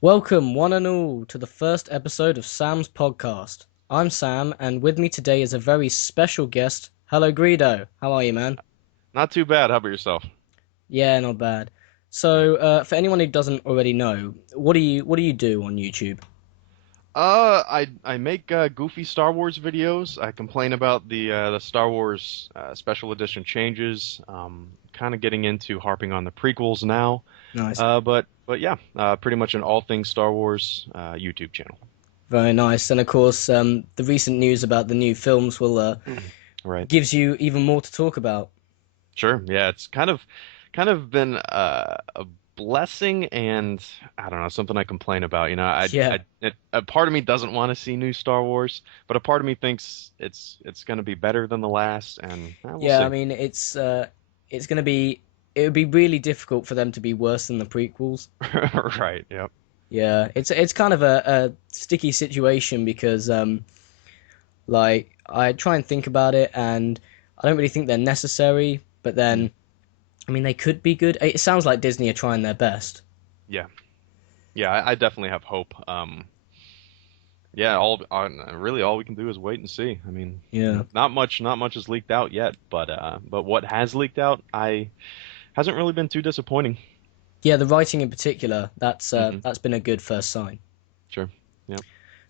Welcome, one and all, to the first episode of Sam's podcast. I'm Sam, and with me today is a very special guest, HelloGreedo. How are you, man? Not too bad. How about yourself? Yeah, not bad. Yeah. For anyone who doesn't already know, what do you do on YouTube? I make goofy Star Wars videos. I complain about the Star Wars special edition changes. Kind of getting into harping on the prequels now. Nice, But yeah, pretty much an all things Star Wars YouTube channel. very nice. And of course, the recent news about the new films will Right. gives you even more to talk about. Sure. Yeah, it's kind of been a blessing and I don't know, something I complain about. Yeah, A part of me doesn't want to see new Star Wars, but a part of me thinks it's going to be better than the last, and we'll yeah. I see. mean, it's gonna be it would be really difficult for them to be worse than the prequels. Right. Yep. Yeah, it's kind of a sticky situation because like I try and think about it and I don't really think they're necessary, but Mm. then I mean they could be good. It sounds like Disney are trying their best. Yeah. Yeah. I definitely have hope. Yeah. Really all we can do is wait and see. I mean, Yeah. not much has leaked out yet, but what has leaked out, I hasn't really been too disappointing. Yeah, the writing in particular, Hmm. that's been a good first sign. Sure. Yep.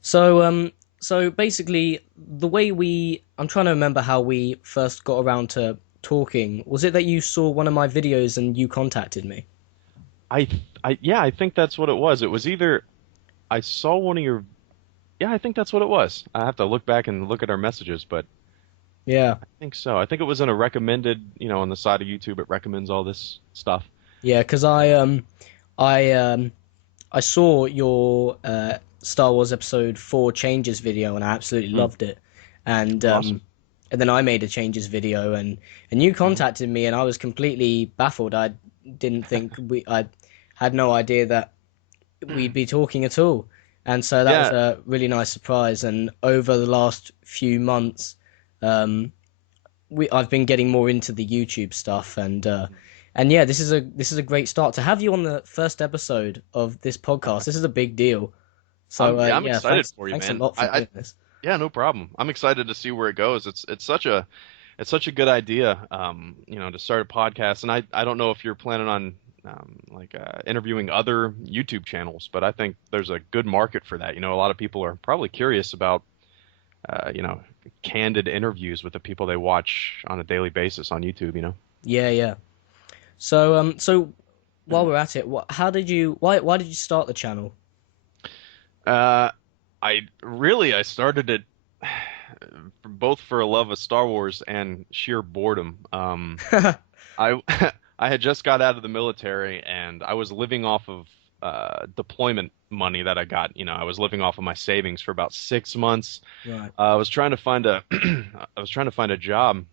So basically the way I'm trying to remember how we first got around to talking. Was it that you saw one of my videos and you contacted me? Yeah, I think that's what it was. It was either I saw one of your, yeah, I think that's what it was. I have to look back and look at our messages, but Yeah. I think so. I think it was in a recommended, on the side of YouTube, it recommends all this stuff. Yeah, because I I saw your Star Wars Episode 4 changes video and I absolutely Mm, loved it. And awesome. and then I made a changes video and you Hmm. contacted me and I was completely baffled. I didn't think I had no idea that we'd be talking at all. And so that was Yeah, a really nice surprise. And over the last few months, um, we I've been getting more into the YouTube stuff and yeah, this is a great start to have you on the first episode of this podcast. This is a big deal. So I'm yeah, excited thanks for you, thanks a man. lot for doing this. Yeah, no problem. I'm excited to see where it goes. It's such a good idea, to start a podcast. And I don't know if you're planning on interviewing other YouTube channels, but I think there's a good market for that. A lot of people are probably curious about, uh, you know, candid interviews with the people they watch on a daily basis on YouTube. Yeah, yeah. So while we're at it, why did you start the channel? Uh, I started it both for a love of Star Wars and sheer boredom. I I had just got out of the military and I was living off of deployment money that I got. I was living off of my savings for about 6 months. Right. I was trying to find a I was trying to find a job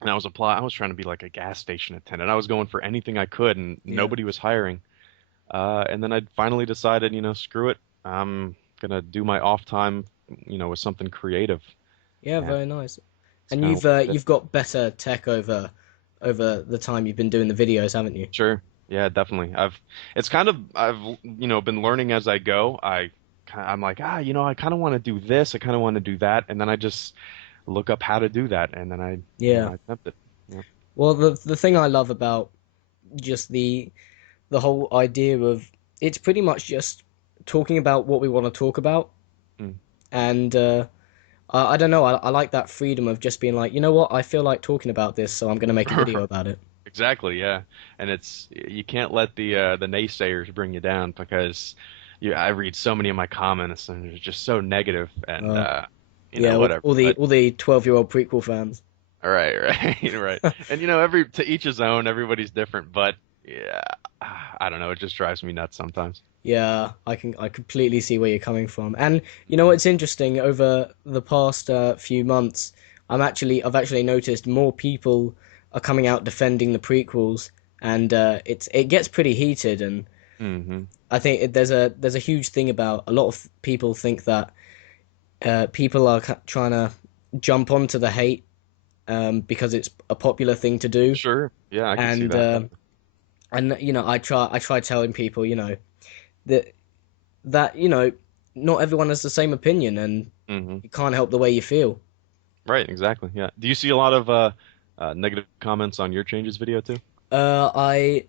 and I was trying to be like a gas station attendant. I was going for anything I could and Yeah. nobody was hiring. And then I finally decided, screw it. I'm gonna do my off time, with something creative. Yeah, And very nice. it's And kind of what I did. you've got better tech over the time you've been doing the videos, haven't you? Sure. Yeah, definitely. I've been learning as I go. I'm like, I kind of want to do this, I kind of want to do that, and then I just look up how to do that, and then Yeah. I attempt it. Yeah. Well, the thing I love about just the whole idea of it's pretty much just talking about what we want to talk about, Mm. and I don't know. I like that freedom of just being like, you know what, I feel like talking about this, so I'm gonna make a video about it. Exactly, yeah. And you can't let the naysayers bring you down because I read so many of my comments and they're just so negative and Uh, yeah, whatever. But all the 12-year-old prequel fans. all right, right, right. And every to each his own, everybody's different, but yeah, I don't know, it just drives me nuts sometimes. Yeah, I completely see where you're coming from. And you know what's interesting over the past few months, I've actually noticed more people are coming out defending the prequels, and it gets pretty heated. And Hmm. I think there's a huge thing about a lot of people think that people are trying to jump onto the hate because it's a popular thing to do, Sure. Yeah, I can see and that. uh, and you know I try telling people that that, not everyone has the same opinion, and Hmm. you can't help the way you feel. Right, exactly. Yeah. Do you see a lot of negative comments on your changes video too? Uh, I,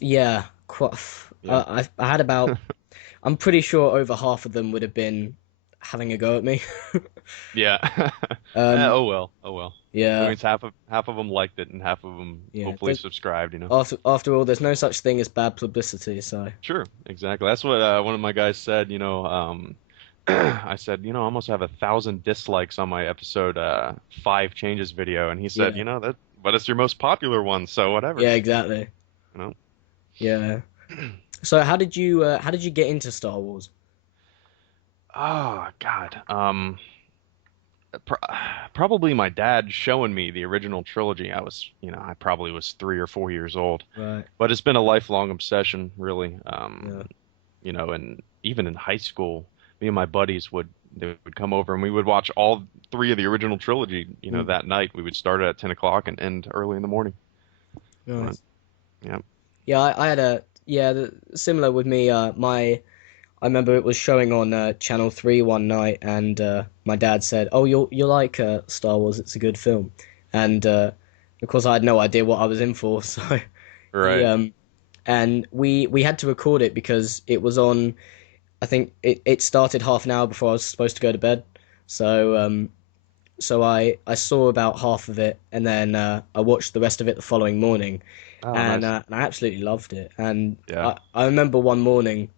yeah, quite, Yeah. I had about, I'm pretty sure over half of them would have been having a go at me. Yeah. Um, Oh well. Oh well. That yeah, means half of them liked it and half of them yeah. hopefully subscribed, you know. After all, there's no such thing as bad publicity, so Sure, exactly. That's what one of my guys said, I said, I almost have 1,000 dislikes on my episode 5 changes video, and he said, yeah, but it's your most popular one, so whatever. yeah, exactly. You know. Yeah. So how did you get into Star Wars? Oh God. Pr Probably my dad showing me the original trilogy. I probably was 3 or 4 years old, Right. but it's been a lifelong obsession, really. Yeah. And even in high school, me and my buddies would come over and we would watch all three of the original trilogy, Mm, that night. We would start at 10 o'clock and end early in the morning. Right. nice. Yeah. Yeah, I had similar with me. I remember it was showing on Channel 3 one night, and my dad said, "Oh, you'll like Star Wars. It's a good film." And of course, I had no idea what I was in for, so he Right. and we had to record it because it was on. I think it started half an hour before I was supposed to go to bed, so I saw about half of it, and then I watched the rest of it the following morning, Oh, nice. and I absolutely loved it. And Yeah. I remember one morning.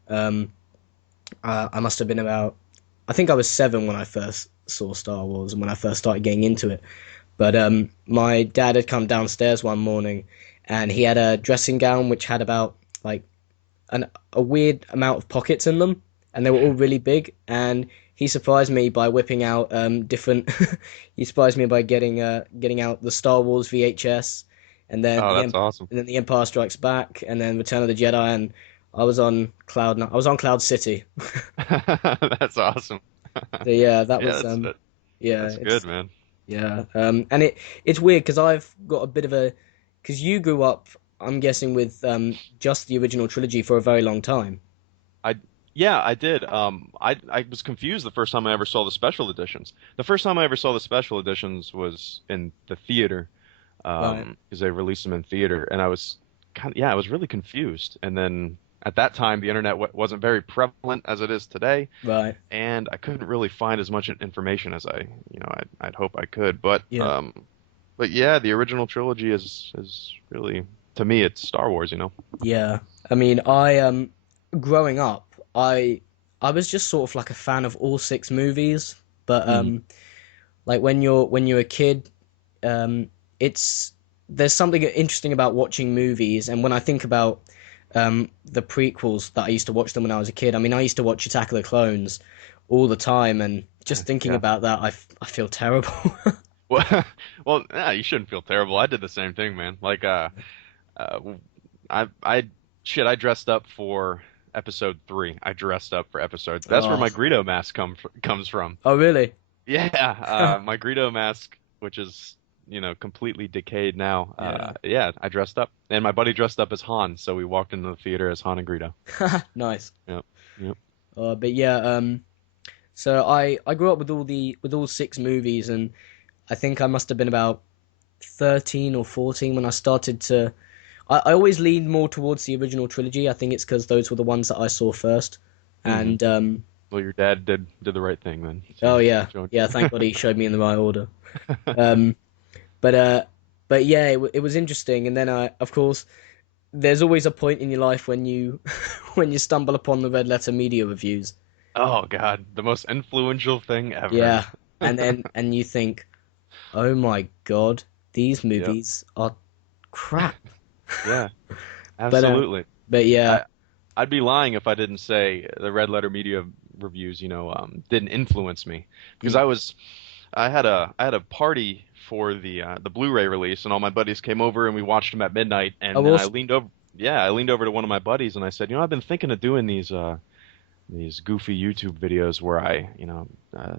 I must have been about, I think I was 7 when I first saw Star Wars and when I first started getting into it. But my dad had come downstairs one morning and he had a dressing gown which had about like a weird amount of pockets in them, and they were all really big. And he surprised me by whipping out different. He surprised me by getting out the Star Wars VHS, and then Oh, that's awesome. the Empire Strikes Back, and then Return of the Jedi, and I was on Cloud City. That's awesome. So yeah, that Yeah, was that's good, it's man. and it's weird because I've got a bit of a because you grew up, I'm guessing, with just the original trilogy for a very long time. I Yeah, I did. I was confused the first time I ever saw the special editions. The first time I ever saw the special editions was in the theater, Right, because they released them in theater, and I was really confused. And then at that time, the internet w wasn't very prevalent as it is today, right, and I couldn't really find as much information as I'd hope I could. yeah, But yeah, the original trilogy is really, to me, it's Star Wars, you know. yeah. I mean, I growing up, I was just sort of like a fan of all 6 movies, but Hmm. like when you're a kid, it's there's something interesting about watching movies, and when I think about the prequels that I used to watch them when I was a kid, I mean, I used to watch Attack of the Clones all the time, and just thinking Yeah. about that, I feel terrible. Well, well, yeah, you shouldn't feel terrible. I did the same thing, man. Uh, I shit, I dressed up for episode 3. I dressed up for episode. That's where Oh, my Greedo mask comes from. oh really? Yeah, my Greedo mask, which is, completely decayed now. Yeah, Yeah, I dressed up, and my buddy dressed up as Han, so we walked into the theater as Han and Greedo. nice. Yep, yep. But yeah, so I grew up with all 6 movies, and I think I must have been about 13 or 14 when I started to. I always leaned more towards the original trilogy. I think it's because those were the ones that I saw first. Hmm. And Well, your dad did the right thing then. oh So yeah, showing yeah. you. Thank God he showed me in the right order. Um, but yeah, it was interesting. And then of course, there's always a point in your life when you when you stumble upon the red letter media reviews. Oh God, the most influential thing ever. Yeah, and you think, oh my God, these Yep. movies are crap. Yeah, But absolutely. yeah, I'd be lying if I didn't say the Red Letter Media reviews, didn't influence me, because mm. I had a party for the Blu-ray release, and all my buddies came over and we watched them at midnight, Oh, and then awesome. I leaned over to one of my buddies and I said, I've been thinking of doing these goofy YouTube videos where I,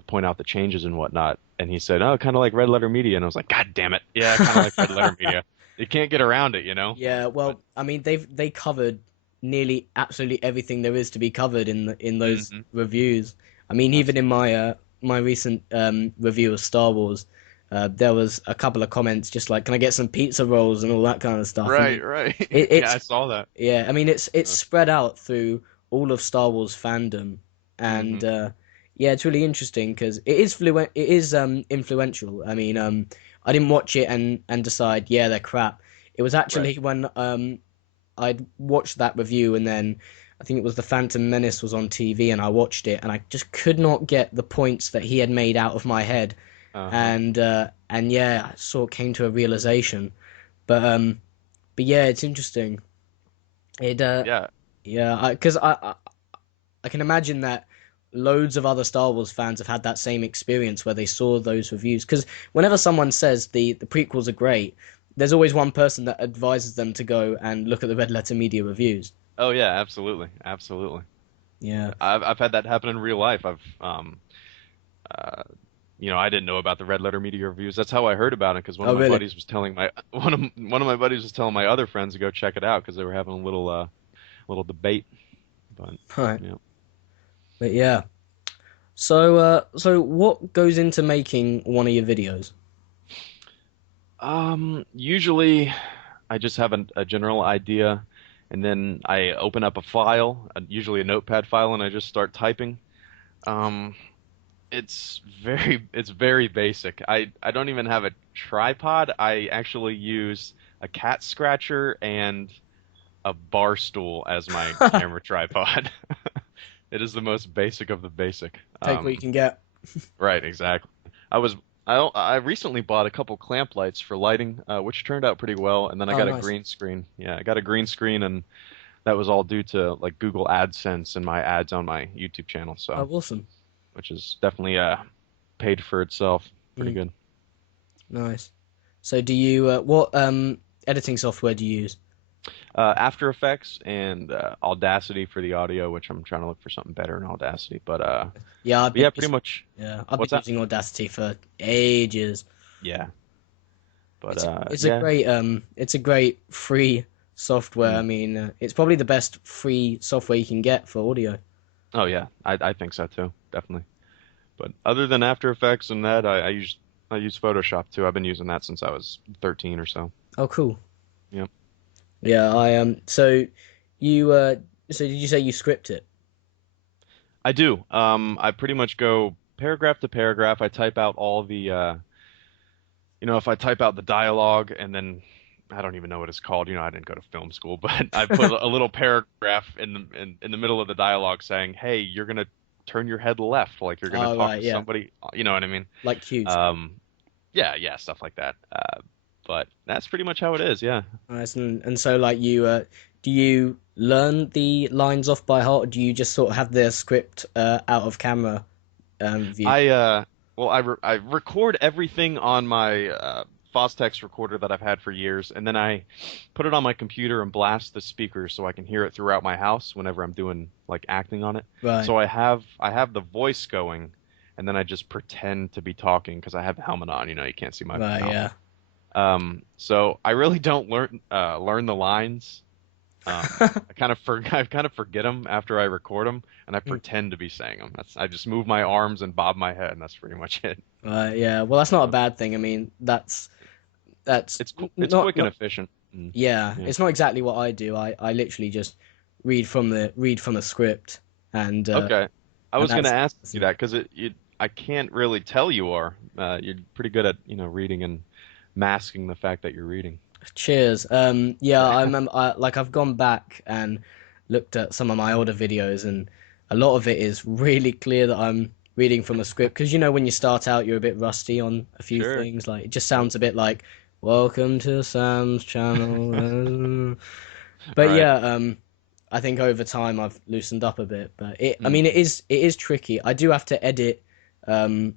point out the changes and whatnot, and he said, oh, kind of like Red Letter Media, and I was like, God damn it, yeah, kind of like Red Letter Media. You can't get around it, you know. Yeah, But well, I mean, they covered nearly absolutely everything there is to be covered in those Hmm. reviews. I mean, even in Absolutely. my recent review of Star Wars, there was a couple of comments just like, "Can I get some pizza rolls and all that kind of stuff?" I Right, mean, right. it, Yeah, I it's saw that. yeah, I mean it's spread out through all of Star Wars fandom, and Hmm. yeah, it's really interesting because it is influential. I mean, I didn't watch it and decide, yeah, they're crap. It was Right. actually when I'd watched that review, and then I think it was the Phantom Menace was on TV, and I watched it, and I just could not get the points that he had made out of my head, Uh-huh. and yeah, I sort of came to a realization. But um, but yeah, it's interesting. It Yeah. yeah, because I can imagine that loads of other Star Wars fans have had that same experience where they saw those reviews. Because whenever someone says the prequels are great, there's always one person that advises them to go and look at the Red Letter Media reviews. Oh yeah, absolutely. Absolutely. Yeah. I've had that happen in real life. Uh, I didn't know about the Red Letter Media reviews. That's how I heard about it because one of Oh, my really? buddies was telling my one of my buddies was telling my other friends to go check it out because they were having a little debate. But Right. yeah. But yeah. So what goes into making one of your videos? Usually I just have a general idea, and then I open up a file, usually a notepad file, and I just start typing. Um, it's very basic. I don't even have a tripod. I actually use a cat scratcher and a bar stool as my camera tripod. It is the most basic of the basic. Take what you can get. Right, exactly. I was I recently bought a couple clamp lights for lighting, which turned out pretty well, and then I Oh, got a nice. green screen. Yeah, I got a green screen, and that was all due to like Google AdSense and my ads on my YouTube channel, Oh, so awesome. which is definitely paid for itself. Pretty Mm, good. nice. So do you what editing software do you use? After Effects and Audacity for the audio, which I'm trying to look for something better in Audacity. Yeah, I've But been yeah, pretty using much. yeah, I've been What's that? using Audacity for ages. Yeah, but yeah. It's a great free software. I Mm. mean, it's probably the best free software you can get for audio. Oh yeah, I think so too, definitely. But other than After Effects and that, I use Photoshop too. I've been using that since I was 13 or so. Oh, cool. Yep. Yeah, you so did you say you script it? I do. I pretty much go paragraph to paragraph. I type out all the if I type out the dialogue and then I don't even know what it's called. I didn't go to film school, but I put a little paragraph in the middle of the dialogue saying, "Hey, you're gonna turn your head left, like you're gonna Oh, talk right, to yeah, somebody." You know what I mean? like cues. Um, yeah, yeah, stuff like that. But that's pretty much how it is. Yeah. Nice. And so like you do you learn the lines off by heart, or do you just sort of have the script out of camera view? I well, I record everything on my Fostex recorder that I've had for years, and then I put it on my computer and blast the speakers so I can hear it throughout my house whenever I'm doing like acting on it. Right, So I have the voice going, and then I just pretend to be talking because I have the helmet on. You can't see my right, mouth. yeah. So I really don't learn the lines. I kind of forget them after I record them, and I pretend to be saying them. I just move my arms and bob my head, and that's pretty much it. Right, yeah. Well, that's not a So bad thing. I mean, that's it's not quick and not efficient. Mm, yeah. yeah. It's not exactly what I do. I literally just read from the script, Okay. I and was gonna that's ask you that because I can't really tell you are. You're pretty good at reading and masking the fact that you're reading. cheers. Yeah, I remember. I've gone back and looked at some of my older videos, and a lot of it is really clear that I'm reading from a script. Because when you start out, you're a bit rusty on a few Sure. things. Like it just Yep. sounds a bit like "Welcome to Sam's channel." But Right. yeah, I think over time I've loosened up a bit. But I mean, Hmm. it is tricky. I do have to edit um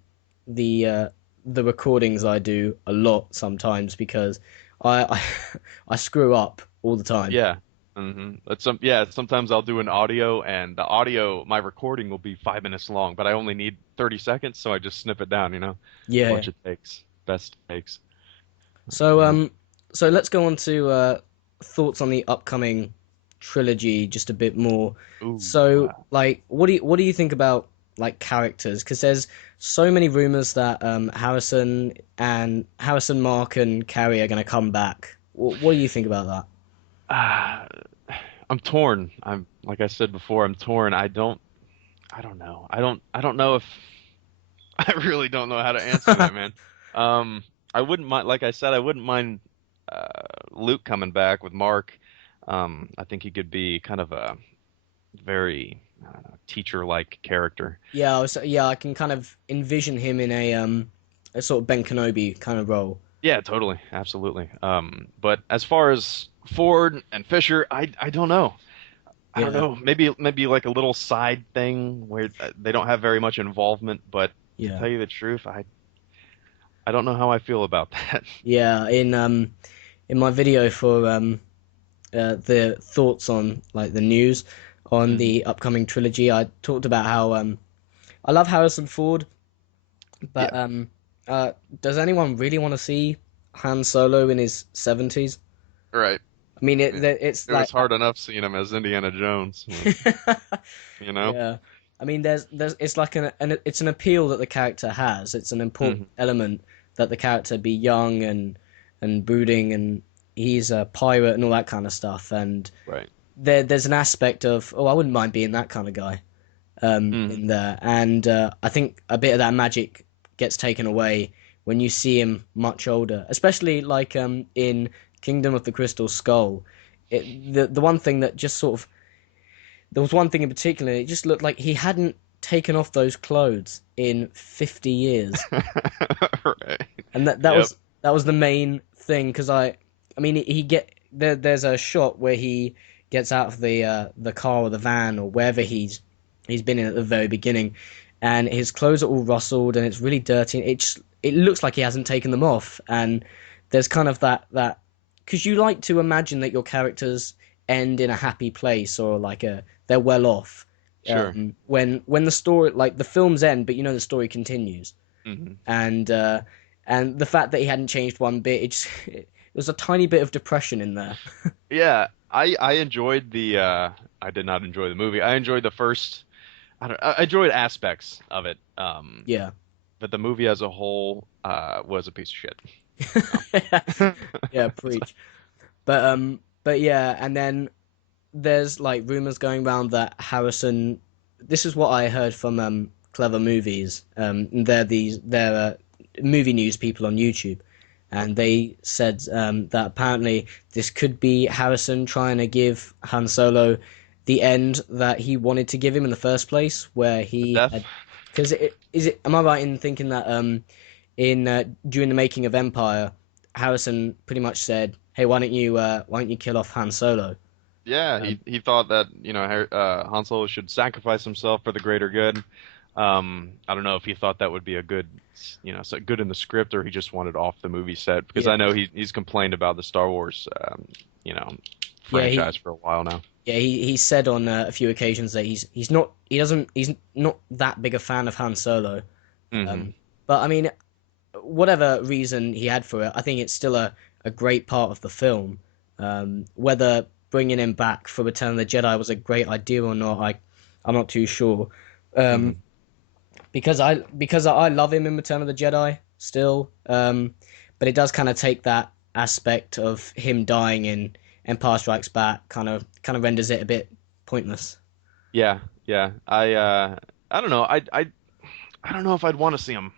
the uh the recordings I do a lot sometimes because I I screw up all the time. Yeah. Yeah, sometimes I'll do an audio and the audio my recording will be 5 minutes long, but I only need 30 seconds, so I just snip it down, a Yeah, yeah. bunch of takes, best takes. So Yeah. so let's go on to thoughts on the upcoming trilogy just a bit more. Ooh, So, like, what do you think about like characters? Because there's so many rumors that Harrison, Mark, and Carrie are going to come back. What do you think about that? uh, I'm torn. I'm like I said before, I'm torn. I don't know. I don't know if I really don't know how to answer that, man. Um, I wouldn't mind, like I said, I wouldn't mind uh, Luke coming back with Mark. I think he could be kind of a very, I don't know, teacher-like character. Yeah, I can kind of envision him in a sort of Ben Kenobi kind of role. Yeah, totally, absolutely. But as far as Ford and Fisher, I don't know. I don't Yeah, know. Maybe like a little side thing where they don't have very much involvement. But to yeah, tell you the truth, I don't know how I feel about that. yeah. In my video for the thoughts on like the news on Hmm. the upcoming trilogy, I talked about how I love Harrison Ford, Yeah, but uh, does anyone really want to see Han Solo in his 70s? right. I mean, Yeah. it's It was like hard enough seeing him as Indiana Jones, you know? yeah. I mean, there's it's like it's an appeal that the character has. It's an important Hmm. element that the character be young and brooding, and he's a pirate and all that kind of stuff. And Right. there's an aspect of, oh, I wouldn't mind being that kind of guy Hmm. in there. And I think a bit of that magic gets taken away when you see him much older, especially like in Kingdom of the Crystal Skull. The one thing that just sort of there was one thing in particular. It just looked like he hadn't taken off those clothes in 50 years, Right. and that Yep. was the main thing. Because I mean, there's a shot where he gets out of the car or the van or wherever he's been in at the very beginning, and his clothes are all rustled and it's really dirty. And it looks like he hasn't taken them off, and there's kind of that because you like to imagine that your characters end in a happy place or like they're well off. Sure. When the story like the films end, but you know the story continues, Hmm. and uh, and the fact that he hadn't changed one bit, it was a tiny bit of depression in there. Yeah, I enjoyed the I did not enjoy the movie. I enjoyed the first I enjoyed aspects of it. Yeah, But the movie as a whole was a piece of shit. So. yeah, preach. But yeah, and then there's like rumors going around that Harrison. This is what I heard from Clever Movies. They're movie news people on YouTube, and they said that apparently this could be Harrison trying to give Han Solo the end that he wanted to give him in the first place, where The he death? had. Because am I right in thinking that in during the making of Empire, Harrison pretty much said, "Hey, why don't you kill off Han Solo?" Yeah, Um, he thought that, Han Solo should sacrifice himself for the greater good. I don't know if he thought that would be a good, so good in the script, or he just wanted off the movie set, because yeah, I know he's complained about the Star Wars, you know, yeah, franchise for a while now. he said on a few occasions that he's not that big a fan of Han Solo. Hmm. Um, but I mean, whatever reason he had for it, I think it's still a great part of the film. Whether bringing him back for Return of the Jedi was a great idea or not, I'm not too sure. Um, Hmm. because I love him in Return of the Jedi still. But it does kind of take that aspect of him dying in Empire Strikes Back, kind of renders it a bit pointless. Yeah, yeah. I don't know. I don't know if I'd want to see him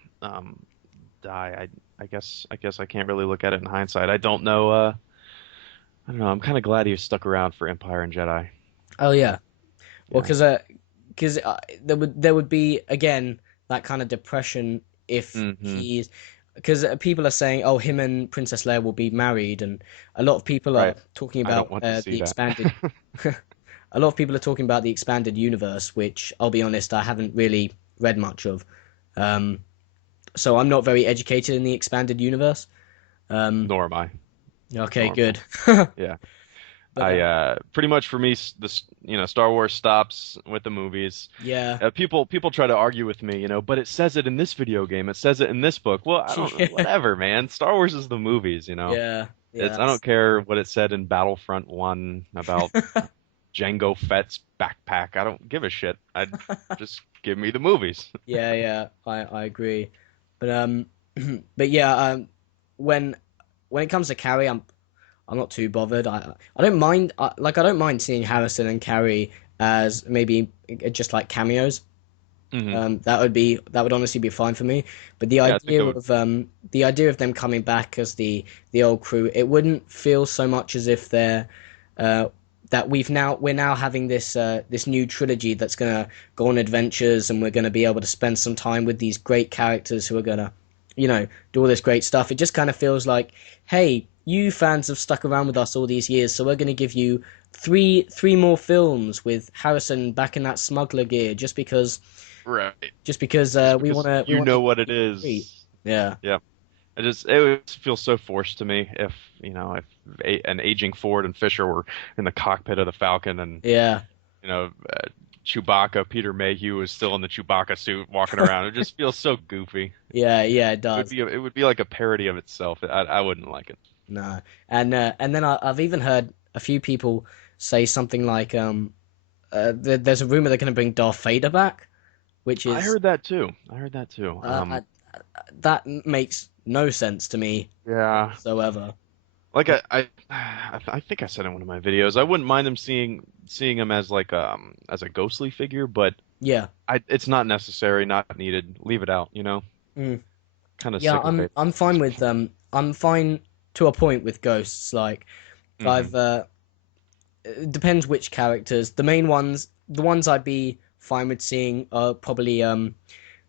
die. I guess I can't really look at it in hindsight. I don't know. I don't know. I'm kind of glad he stuck around for Empire and Jedi. Oh yeah, well, Yeah. because there would be again that kind of depression if Hmm. he's because people are saying, oh, him and Princess Leia will be married, and a lot of people are Right. talking I don't about want to see the that. expanded. A lot of people are talking about the expanded universe, which I'll be honest, I haven't really read much of. Um, so I'm not very educated in the expanded universe. Um, Nor am I. okay, Nor am I. good. Yeah. But Pretty much for me, this Star Wars stops with the movies. yeah, People try to argue with me, but it says it in this video game. It says it in this book. Well, I don't. yeah, Whatever, man. Star Wars is the movies. yeah, yeah. I don't care what it said in Battlefront 1 about. Jango Fett's backpack. I don't give a shit. I'd just give me the movies. Yeah, yeah, I agree. But but yeah, when when it comes to Carrie, I'm not too bothered. I don't mind. I don't mind seeing Harrison and Carrie as maybe just like cameos. Hmm. That would honestly be fine for me. But Yeah, I think that would. the idea of them coming back as the old crew, it wouldn't feel so much as if they're uh, that we're now having this new trilogy that's gonna go on adventures, and we're gonna be able to spend some time with these great characters who are gonna, do all this great stuff. It just kind of feels like, hey, you fans have stuck around with us all these years, so we're gonna give you three more films with Harrison back in that smuggler gear, Right. just because Just we because we you want to know what it keep it sweet. is. Yeah, Yeah. It would feel so forced to me if, if an aging Ford and Fisher were in the cockpit of the Falcon and, yeah, you know, Chewbacca, Peter Mayhew is still in the Chewbacca suit walking around. It just feels so goofy. yeah, yeah. It does. It would be like a parody of itself. I wouldn't like it. No, and then I've even heard a few people say something like there's a rumor they're going to bring Darth Vader back, which I is heard that too. I heard that too. uh, I, that makes no sense to me Yeah. whatsoever. Like I think I said in one of my videos, I wouldn't mind them seeing him as like as a ghostly figure, but Yeah, it's not necessary, not needed. Leave it out, mm. Kind of Yeah. sick of Vader I'm fine with especially. I'm fine to a point with ghosts. Like Hmm. I've it depends which characters. The main ones, the ones I'd be fine with seeing are probably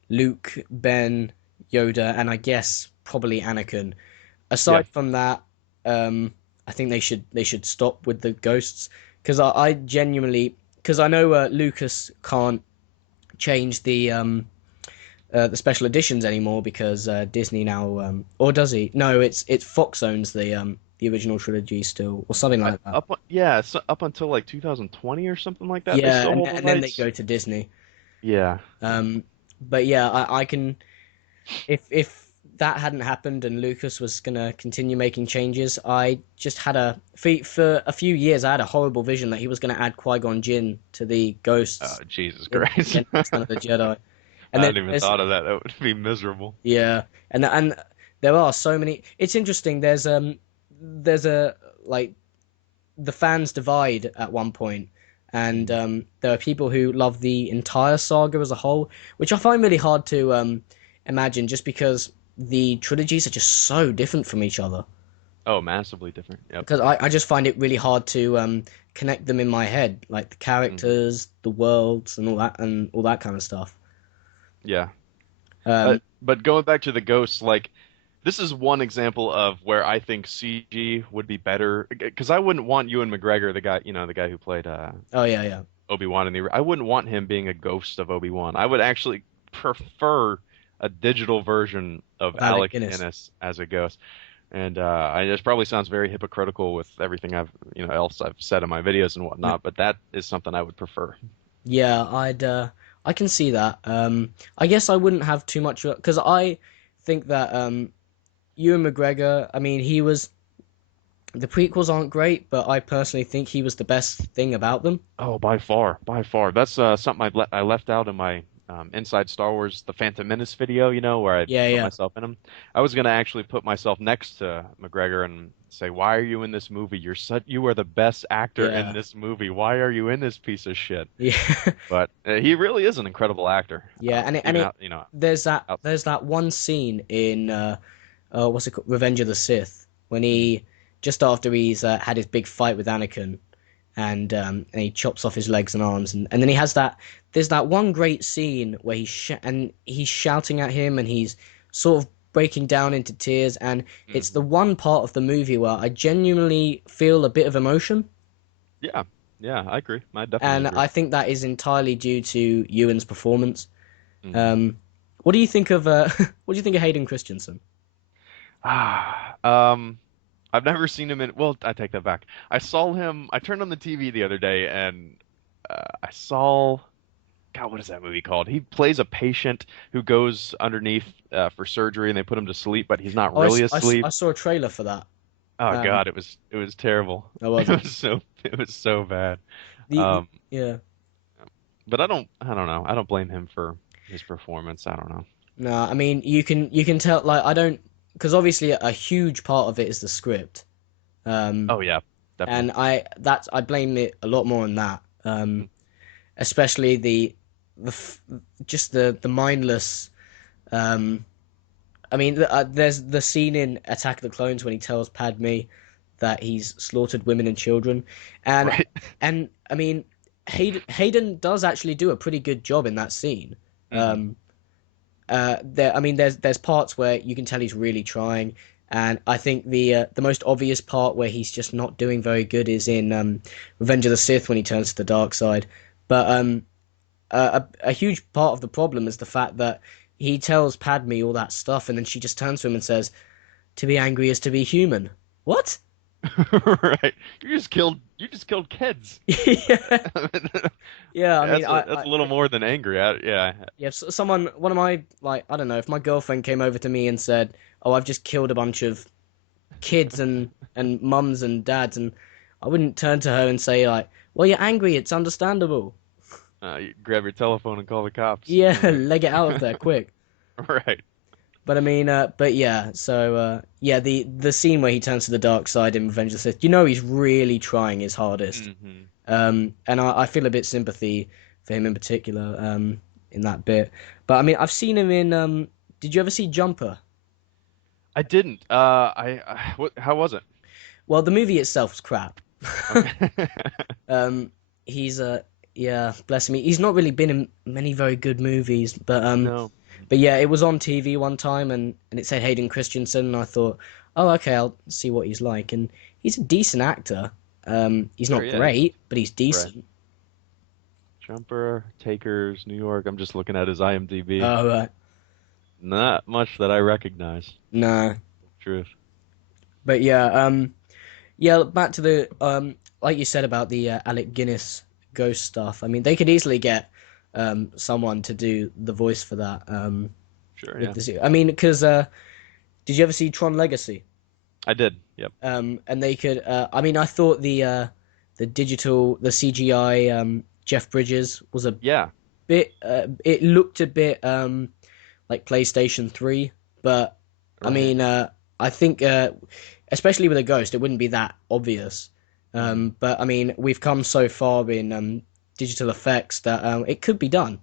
Luke, Ben, Yoda, and I guess probably Anakin. Yeah. Aside from that, I think they should stop with the ghosts because I genuinely because I know Lucas can't change the special editions anymore because Disney now or does he? No, it's Fox owns the original trilogy still or something like that. Yeah, so up until like 2020 or something like that, they Yeah, still hold the and then they rights. go to Disney. Yeah. Yeah. But yeah, I can if that hadn't happened and Lucas was gonna continue making changes, I just had for a few years I had a horrible vision that he was gonna add Qui-Gon Jinn to the Oh, ghosts Jesus in Christ. the end of Return of the Jedi. And I then hadn't even there's thought of that. That would be miserable. yeah, and there are so many. It's interesting. There's a like the fans divide at one point, and Mhm. there are people who love the entire saga as a whole, which I find really hard to imagine, just because the trilogies are just so different from each other. Oh, massively different. Yep. Because I just find it really hard to connect them in my head, like the Hmm. characters, the worlds, and all that kind of stuff. Yeah. Um, But going back to the ghosts, like this is one example of where I think CG would be better because I wouldn't want Ewan McGregor, the guy who played oh yeah, yeah, Obi-Wan I wouldn't want him being a ghost of Obi-Wan. I would actually prefer a digital version of of Alec Alec Guinness. Guinness as a ghost. And this probably sounds very hypocritical with everything else I've said in my videos and whatnot, but that is something I would prefer. Yeah, I can see that. I guess I wouldn't have too much because I think that Ewan McGregor. I mean, he was the prequels aren't great, but I personally think he was the best thing about them. Oh, by far, by far. That's something I left out in my Inside Star Wars The Phantom Menace video, where I Yeah, put yeah, myself in him. I was gonna actually put myself next to McGregor and say, "Why are you in this movie? You are the best actor in yeah, this movie. Why are you in this piece of shit?" yeah, But he really is an incredible actor. yeah. And Even it out, out. there's that one scene in what's it called, Revenge of the Sith, when Mhm. he just after he's had his big fight with Anakin, and he chops off his legs and arms, and then he has that. There's that one great scene where he's shouting at him, and he's sort of breaking down into tears, and it's the Mhm. one part of the movie where I genuinely feel a bit of emotion, Yeah, yeah, I agree. I definitely and agree. I think that is entirely due to Ewan's performance. Hmm. Um, what do you think of what do you think of Hayden Christensen? Ah, I've never seen him in. Well, I take that back. I saw him. I turned on the TV the other day and I saw. God, what is that movie called? He plays a patient who goes underneath for surgery and they put him to sleep, but he's not Oh, really I asleep. saw a trailer for that. Oh Um, God, it was terrible. was it? It was so bad. Yeah. But I don't know. I don't blame him for his performance. I don't know. No, I mean you can tell like I don't because obviously a huge part of it is the script. Um, Oh yeah, definitely. and I blame it a lot more on that. Especially the just the mindless. Um, I mean, there's the scene in Attack of the Clones when he tells Padme that he's slaughtered women and children, and Right. and I mean, Hayden does actually do a pretty good job in that scene. Hmm. Um, I mean, there's parts where you can tell he's really trying, and I think the most obvious part where he's just not doing very good is in Revenge of the Sith when he turns to the dark side. But a huge part of the problem is the fact that he tells Padme all that stuff, and then she just turns to him and says, "To be angry is to be human." What? Right. You just killed kids. Yeah, yeah. I mean, That's a little more than angry. Yeah. yeah. If someone, one of my like, I don't know, if my girlfriend came over to me and said, "Oh, I've just killed a bunch of kids and mums and dads," and I wouldn't turn to her and say like, "Well, you're angry. It's understandable." You grab your telephone and call the cops. Yeah, leg it out of there quick. Right. But I mean, but yeah, so yeah, the scene where he turns to the dark side in Revenge of the Sith, you know, he's really trying his hardest. Hmm. And I feel a bit sympathy for him in particular, in that bit. But I mean, I've seen him in. Did you ever see Jumper? I didn't. What? How was it? Well, the movie itself was crap. Okay. Um, he's yeah, bless him. He's not really been in many very good movies, No. but yeah, it was on TV one time, and it said Hayden Christensen, and I thought, oh, okay, I'll see what he's like, and he's a decent actor. He's Sure. not Yeah. great, but he's Right. decent. Jumper, Takers, New York. I'm just looking at his IMDb. Oh, Not much that I recognize. no, Truth. but yeah, yeah. Back to the like you said about the Alec Guinness ghost stuff. I mean, they could easily get someone to do the voice for that. Sure. With Yeah. this, I mean, because did you ever see Tron Legacy? I did. Yep. And they could. I mean, I thought the CGI Jeff Bridges was a Yeah. bit. It looked a bit like PlayStation 3, but I Right. mean, I think especially with a ghost, it wouldn't be that obvious. Hmm. But I mean, we've come so far in digital effects that it could be done.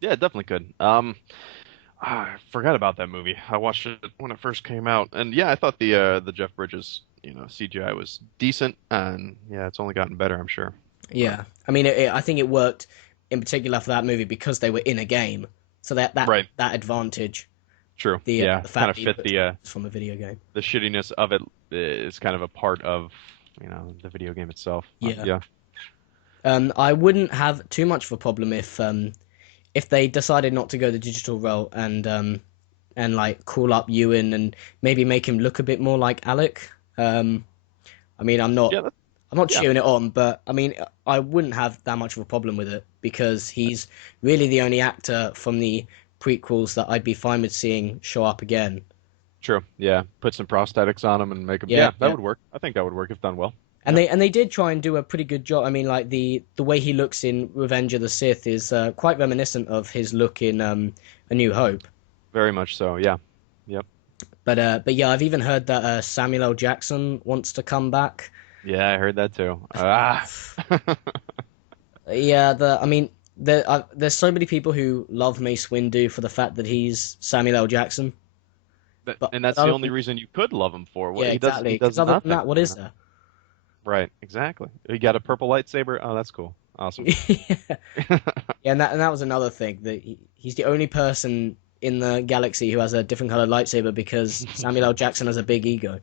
Yeah, it definitely could. I forgot about that movie. I watched it when it first came out, and yeah, I thought the Jeff Bridges, CGI was decent, and yeah, it's only gotten better, I'm sure. But Yeah, I mean, I think it worked in particular for that movie because they were in a game, so right, that advantage, true. Yeah, the kind fact of that you fit looked from a video game. the shittiness of it is kind of a part of the video game itself. Yeah. Yeah, I wouldn't have too much of a problem if they decided not to go the digital route and like call up Ewan and maybe make him look a bit more like Alec. I mean, yeah, I'm not yeah, cheering it on, but I mean, I wouldn't have that much of a problem with it because he's really the only actor from the prequels that I'd be fine with seeing show up again. true. Yeah, put some prosthetics on him and make him. Yeah, Yeah, that yeah. would work. I think that would work if done well. And Yep. they did try and do a pretty good job. I mean, like the way he looks in Revenge of the Sith is quite reminiscent of his look in A New Hope. Very much so. Yeah. Yep. But yeah, I've even heard that Samuel L. Jackson wants to come back. Yeah, I heard that too. Ah. Yeah, I mean, there's so many people who love Mace Windu for the fact that he's Samuel L. Jackson. And But that's the other only than, rean you could love him for. yeah, What exactly. he does Because other than nothing. that, what is there? Right, exactly. He got a purple lightsaber. Oh, that's cool. Awesome. Yeah, and that was another thing that he's the only person in the galaxy who has a different colored lightsaber because Samuel L. Jackson has a big ego.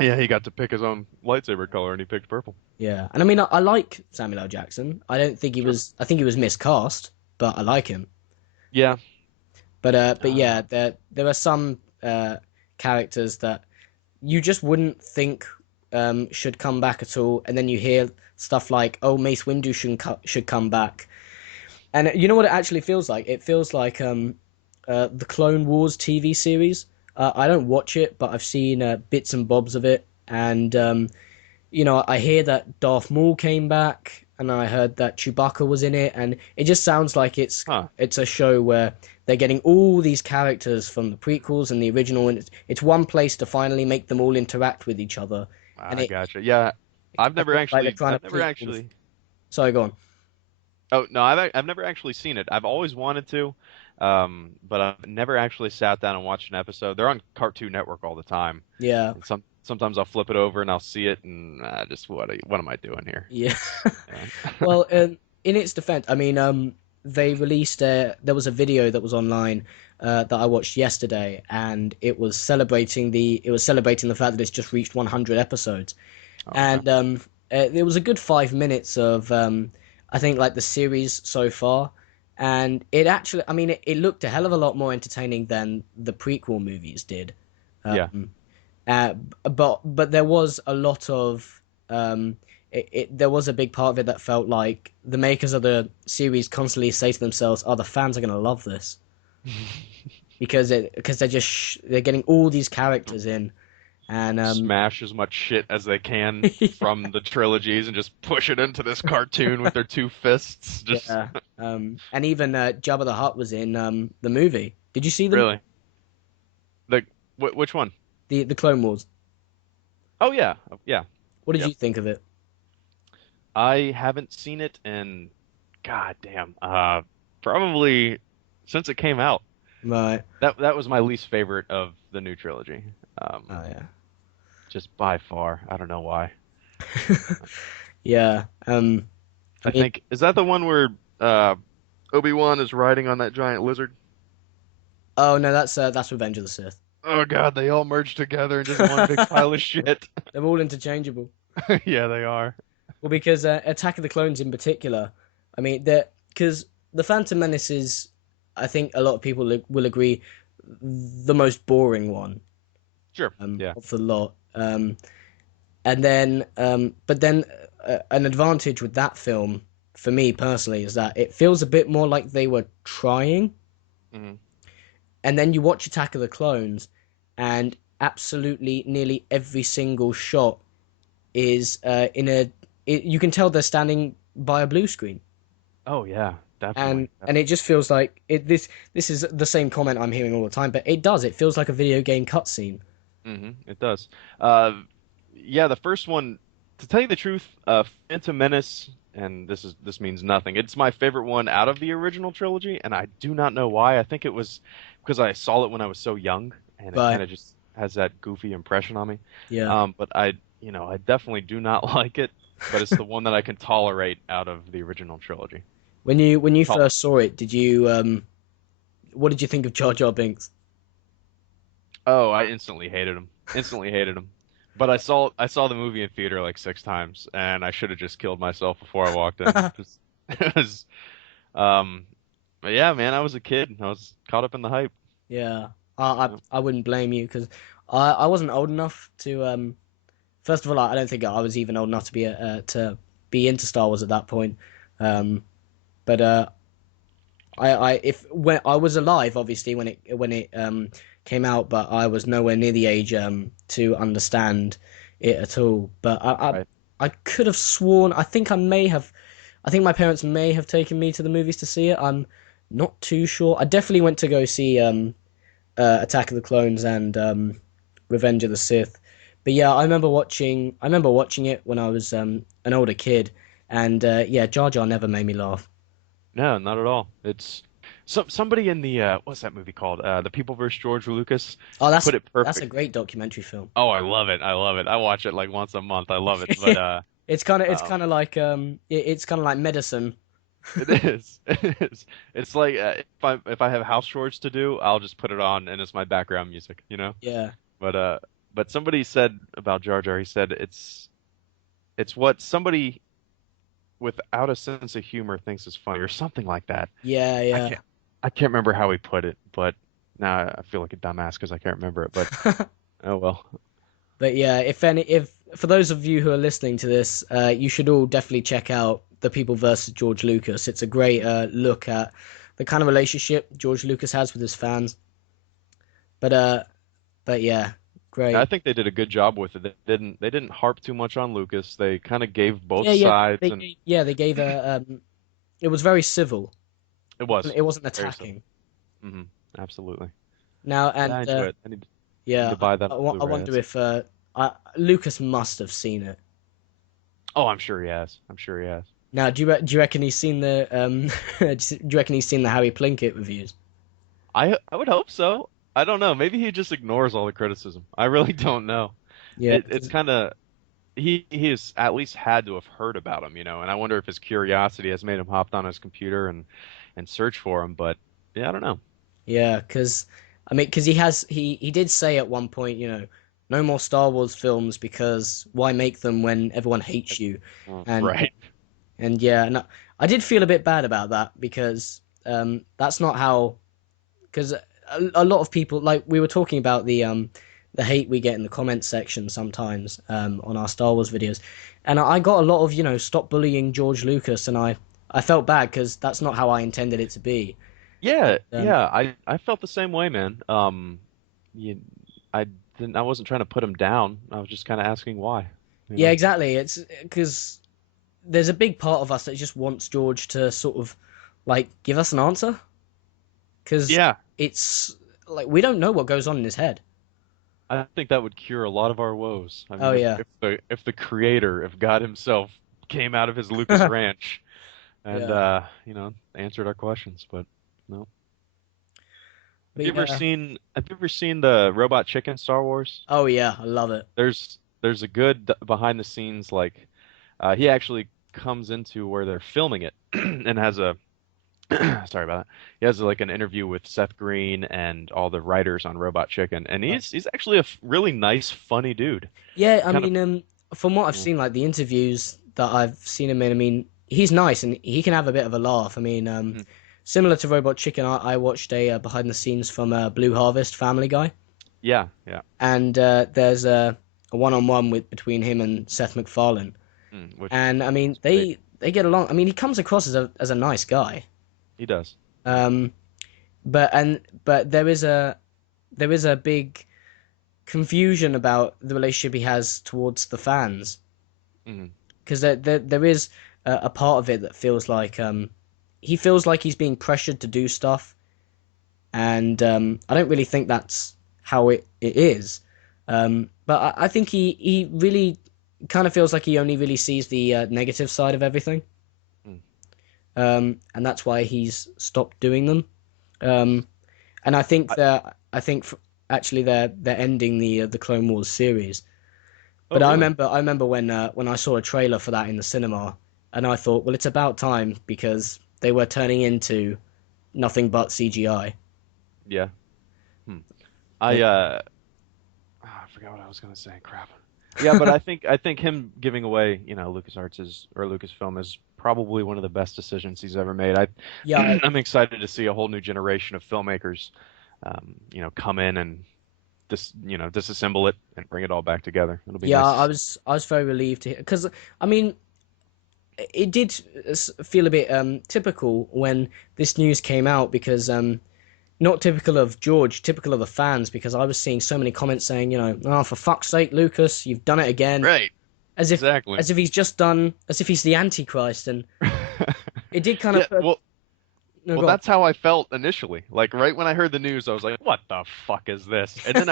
Yeah, he got to pick his own lightsaber color and he picked purple. Yeah, and I mean, I like Samuel L. Jackson. I don't think he Sure. was. I think he was miscast, but I like him. Yeah. But Uh, yeah, there are some characters that you just wouldn't think should come back at all, and then you hear stuff like, "Oh, Mace Windu should come back," and you know what it actually feels like? It feels like the Clone Wars TV series. I don't watch it, but I've seen bits and bobs of it, and you know, I hear that Darth Maul came back, and I heard that Chewbacca was in it, and it just sounds like Huh. it's a show where they're getting all these characters from the prequels and the original, and it's one place to finally make them all interact with each other, and I gotcha. Yeah, I've I never feel like they're actually, trying to I've never please all the. actually. Sorry, go on. Oh no, I've never actually seen it. I've always wanted to, but I've never actually sat down and watched an episode. They're on Cartoon Network all the time, Yeah, and sometimes I'll flip it over and I'll see it, and just what am I doing here? yeah. Yeah. Well, in its defense, I mean, they released there was a video that was online that I watched yesterday, and it was celebrating the fact that it's just reached 100 episodes, Oh, okay. and there was a good 5 minutes of I think like the series so far, and it actually, I mean, it looked a hell of a lot more entertaining than the prequel movies did. Yeah. Um, uh, but there was a lot of there was a big part of it that felt like the makers of the series constantly say to themselves, "Oh, the fans are going to love this," because they're getting all these characters in, and Smash as much shit as they can from the trilogies and just push it into this cartoon with their two fists. Just yeah, and even Jabba the Hutt was in the movie. Did you see them? really. The which one? The Clone Wars. Oh yeah. Yeah. What did Yep. you think of it? I haven't seen it in god damn. Probably since it came out. Right. That was my least favorite of the new trilogy. Um, Oh yeah. just by far. I don't know why. Yeah. I I mean, think is that the one where Obi-Wan is riding on that giant lizard? oh no, that's Revenge of the Sith. Oh God, they all merged together in just one big pile of shit. They're all interchangeable. Yeah, they are. Well, because Attack of the Clones in particular, I mean, because the Phantom Menace is, I think a lot of people will agree, the most boring one Sure. Yeah. of the lot. And then, but then an advantage with that film, for me personally, is that it feels a bit more like they were trying. Hmm. And then you watch Attack of the Clones, and absolutely nearly every single shot is you can tell they're standing by a blue screen, Oh yeah, and definitely. it just feels like this is the same comment I'm hearing all the time, but it feels like a video game cutscene. It does. Uh, yeah, the first one, to tell you the truth, Phantom Menace, and this means nothing. It's my favorite one out of the original trilogy, and I do not know why. I think it was because I saw it when I was so young, and it Right. kind of just has that goofy impression on me. Yeah. But I definitely do not like it, but it's the one that I can tolerate out of the original trilogy. When you Tol- first saw it, did you what did you think of Jar Jar Binks? Oh, I instantly hated him. Instantly hated him. But I saw the movie in theater like 6 times, and I should have just killed myself before I walked in. Just, it was, um, but yeah, man, I was a kid. I was caught up in the hype. Yeah. Yeah. I wouldn't blame you because I wasn't old enough to first of all I don't think I was even old enough to be into Star Wars at that point. Um, but I if when I was alive obviously when it came out, but I was nowhere near the age to understand it at all. But Right. I could have sworn I think my parents may have taken me to the movies to see it. I'm not too sure. I definitely went to go see Attack of the Clones and Revenge of the Sith. But yeah, I remember watching it when I was an older kid, and yeah, Jar Jar never made me laugh. No, not at all. It's somebody in the what's that movie called? The People vs. George Lucas Oh, put it that's a perfect. great documentary film. Oh, I love it. I love it. I watch it like once a month. I love it. But It's um, kind of like it's kind of like medicine. it is. It is. It's like if I have house chores to do, I'll just put it on and it's my background music, you know? Yeah, But somebody said about Jar Jar, he said it's what somebody without a sense of humor thinks is funny or something like that. yeah, I yeah. can't I can't remember how he put it, but now I feel like a dumbass because I can't remember it, but oh well. But yeah, if for those of you who are listening to this, you should all definitely check out The People versus George Lucas. It's a great look at the kind of relationship George Lucas has with his fans. But but yeah. I great. think they did a good job with it. They didn't harp too much on Lucas. They kind of gave both Yeah, yeah, sides, and they gave a it was very civil. it was It wasn't very simple. attacking. Hmm. Absolutely. Now Yeah, and I enjoy it. I need yeah, to buy that on I Blu-ray. wonder if Lucas must have seen it. Oh, I'm sure he has. I'm sure he has. Now, do you reckon he's seen the do you reckon he's seen the Harry Plinkett reviews? I would hope so. I don't know. Maybe he just ignores all the criticism. I really don't know. Yeah, It's 'cause- kind of he has at least had to have heard about him, and I wonder if his curiosity has made him hop on his computer and search for him. But yeah, I don't know. yeah, because I mean, because he did say at one point, no more Star Wars films because why make them when everyone hates you? And Right. yeah, and I did feel a bit bad about that because that's not how. Because a lot of people, like we were talking about the hate we get in the comments section sometimes on our Star Wars videos, and I got a lot of stop bullying George Lucas, and I felt bad because that's not how I intended it to be. Yeah, Um, yeah. I felt the same way, man. You, I didn't. I wasn't trying to put him down. I was just kind of asking why. You yeah, know. exactly. It's because there's a big part of us that just wants George to sort of like give us an answer because Yeah, it's like we don't know what goes on in his head. I think that would cure a lot of our woes. I Oh mean, if yeah, if the if the creator, if God himself came out of his Lucas ranch and yeah, answered our questions, but no. Have but you ever yeah. seen Have you ever seen the Robot Chicken Star Wars? Oh yeah, I love it. There's a good behind the scenes like he actually comes into where they're filming it and has a sorry about that. He has like an interview with Seth Green and all the writers on Robot Chicken, and he's actually a really nice, funny dude. Yeah, I Kind of, mean, from what I've yeah. seen, like the interviews that I've seen him in, I mean, he's nice and he can have a bit of a laugh. I mean, Mhm. similar to Robot Chicken, I watched a behind the scenes from Blue Harvest Family Guy, Yeah, yeah. and there's a one-on-one with between him and Seth MacFarlane, and I mean, It's great. they get along. I mean, he comes across as a nice guy, He does. Yeah. um, but there is a big confusion about the relationship he has towards the fans Hmm. because there is a part of it that feels like he feels like he's being pressured to do stuff, and I don't really think that's how it is. But I think he really kind of feels like he only really sees the negative side of everything, and that's why he's stopped doing them. Um, and I, I think actually they're ending the Clone Wars series. oh, But really? I remember when I saw a trailer for that in the cinema, and I thought, well, it's about time because they were turning into nothing but CGI. Yeah. Hmm. I But I forgot what I was gonna say. Crap. Yeah, but I think him giving away, LucasArts is or Lucasfilm is probably one of the best decisions he's ever made. yeah, I'm excited to see a whole new generation of filmmakers, come in and disassemble it and bring it all back together. It'll be yeah, nice to see. I was very relieved to hear because I mean it did feel a bit typical when this news came out because not typical of George, typical of the fans because I was seeing so many comments saying, oh for fuck's sake, Lucas, you've done it again, Right. Exactly. as if he's just done, as if he's the Antichrist, and it did kind Yeah, of well, no, well, go on. that's how I felt initially. Like right when I heard the news, I was like, "What the fuck is this?" And then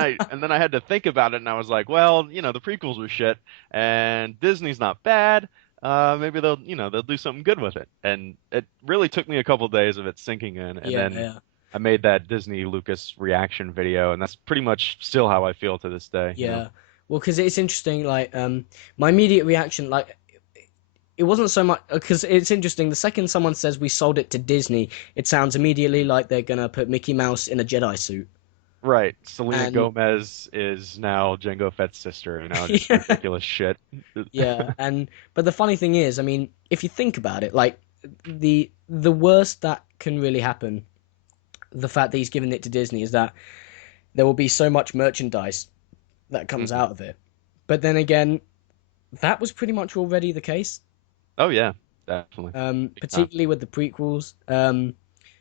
I had to think about it, and I was like, "Well, the prequels were shit, and Disney's not bad. Maybe they'll do something good with it." And it really took me a couple days of it sinking in, and Yeah, then yeah. I made that Disney Lucas reaction video, and that's pretty much still how I feel to this day. Yeah. Well, because it's interesting, like, my immediate reaction, like, it wasn't so much, because it's interesting, the second someone says we sold it to Disney, it sounds immediately like they're gonna put Mickey Mouse in a Jedi suit. Right. Selena And, Gomez is now Jango Fett's sister, just yeah, ridiculous shit. yeah, but the funny thing is, I mean, if you think about it, like, the worst that can really happen, the fact that he's given it to Disney, is that there will be so much merchandise that comes Mhm. out of it. But then again, that was pretty much already the case. Oh yeah, definitely. Big time. Particularly with the prequels.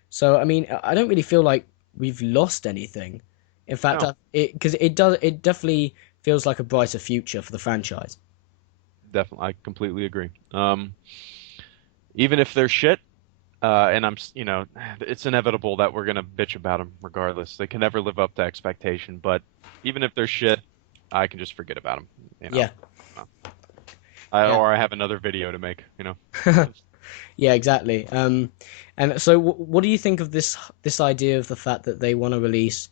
So I mean, I don't really feel like we've lost anything In fact, No, because it definitely feels like a brighter future for the franchise. definitely, I completely agree. Even if they're shit, and it's inevitable that we're gonna bitch about them regardless. They can never live up to expectation. But even if they're shit, I can just forget about them. You know, Yeah, Uh, yeah. or I have another video to make. Yeah, exactly. And so, what do you think of this idea of the fact that they want to release